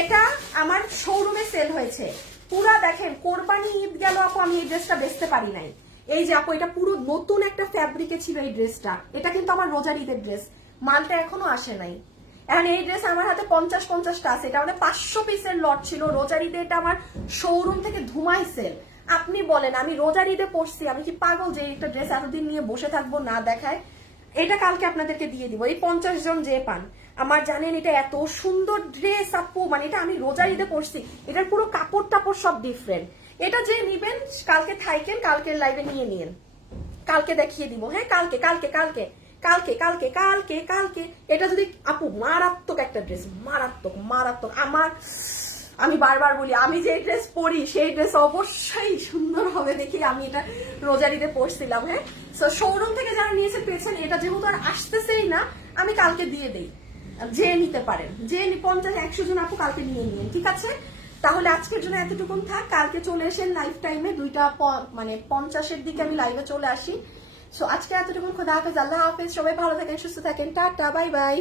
এটা আমার শোরুমে সেল হয়েছে পুরা, দেখেন কোরবানি ঈদ গেল আপু, আমি এই ড্রেসটা বেচতে পারি নাই। এই যে আপু, এটা পুরো নতুন একটা ফ্যাব্রিকে ছিল এই ড্রেসটা, এটা কিন্তু আমার রোজার ঈদের ড্রেস, মালটা এখনো আসে নাই। এখন এই ড্রেস আমার হাতে 50-50টা আছে, এটা আমাদের 500 পিসের লট ছিল রোজার ঈদে, এটা আমার শোরুম থেকে ধুমাই সেল। আপনি বলেন আমি রোজার ঈদে পরছি, আমি কি পাগল যে একটা ড্রেস এতদিন নিয়ে বসে থাকবো না দেখায়? এটা কালকে আপনাদেরকে দিয়ে দিব, এই 50 জন যে পান আমার, জানেন এটা এত সুন্দর ড্রেস আপু, মানে এটা আমি রোজার ঈদে পরছি, এটার পুরো কাপড় টাপড় সব ডিফারেন্ট। এটা যে নিবেন কালকে থাইকেন, কালকের লাইভে নিয়ে নিন, কালকে দেখিয়ে দিব, হ্যাঁ কালকে কালকে কালকে কালকে কালকে কালকে কালকে। এটা যদি আপু মারাত্মক একটা ড্রেস, মারাত্মক মারাত্মক। আমি বারবার বলি, আমি যে ড্রেস পরি সেই ড্রেস অবশ্যই সুন্দর হবে দেখি, আমি এটা রোজার ঈদে পরছিলাম, হ্যাঁ। সো শোরুম থেকে যারা নিয়েছে পেয়েছেন, এটা যেহেতু আর আসতেছেই না, আমি কালকে দিয়ে দেই, যে নিতে পারেন, যে 50-100 জন আপু কালকে নিয়ে নিন, ঠিক আছে? তাহলে আজকের জন্য এতটুকুন থাক, কালকে চলে এসেন লাইভ টাইমে 2টা মানে 50-এর দিকে আমি লাইভে চলে আসি। সো আজকে এতটুকুন, খোদা হাফেজ, আল্লাহ হাফেজ, সবাই ভালো থাকেন, সুস্থ থাকেন, টাটা, বাই বাই।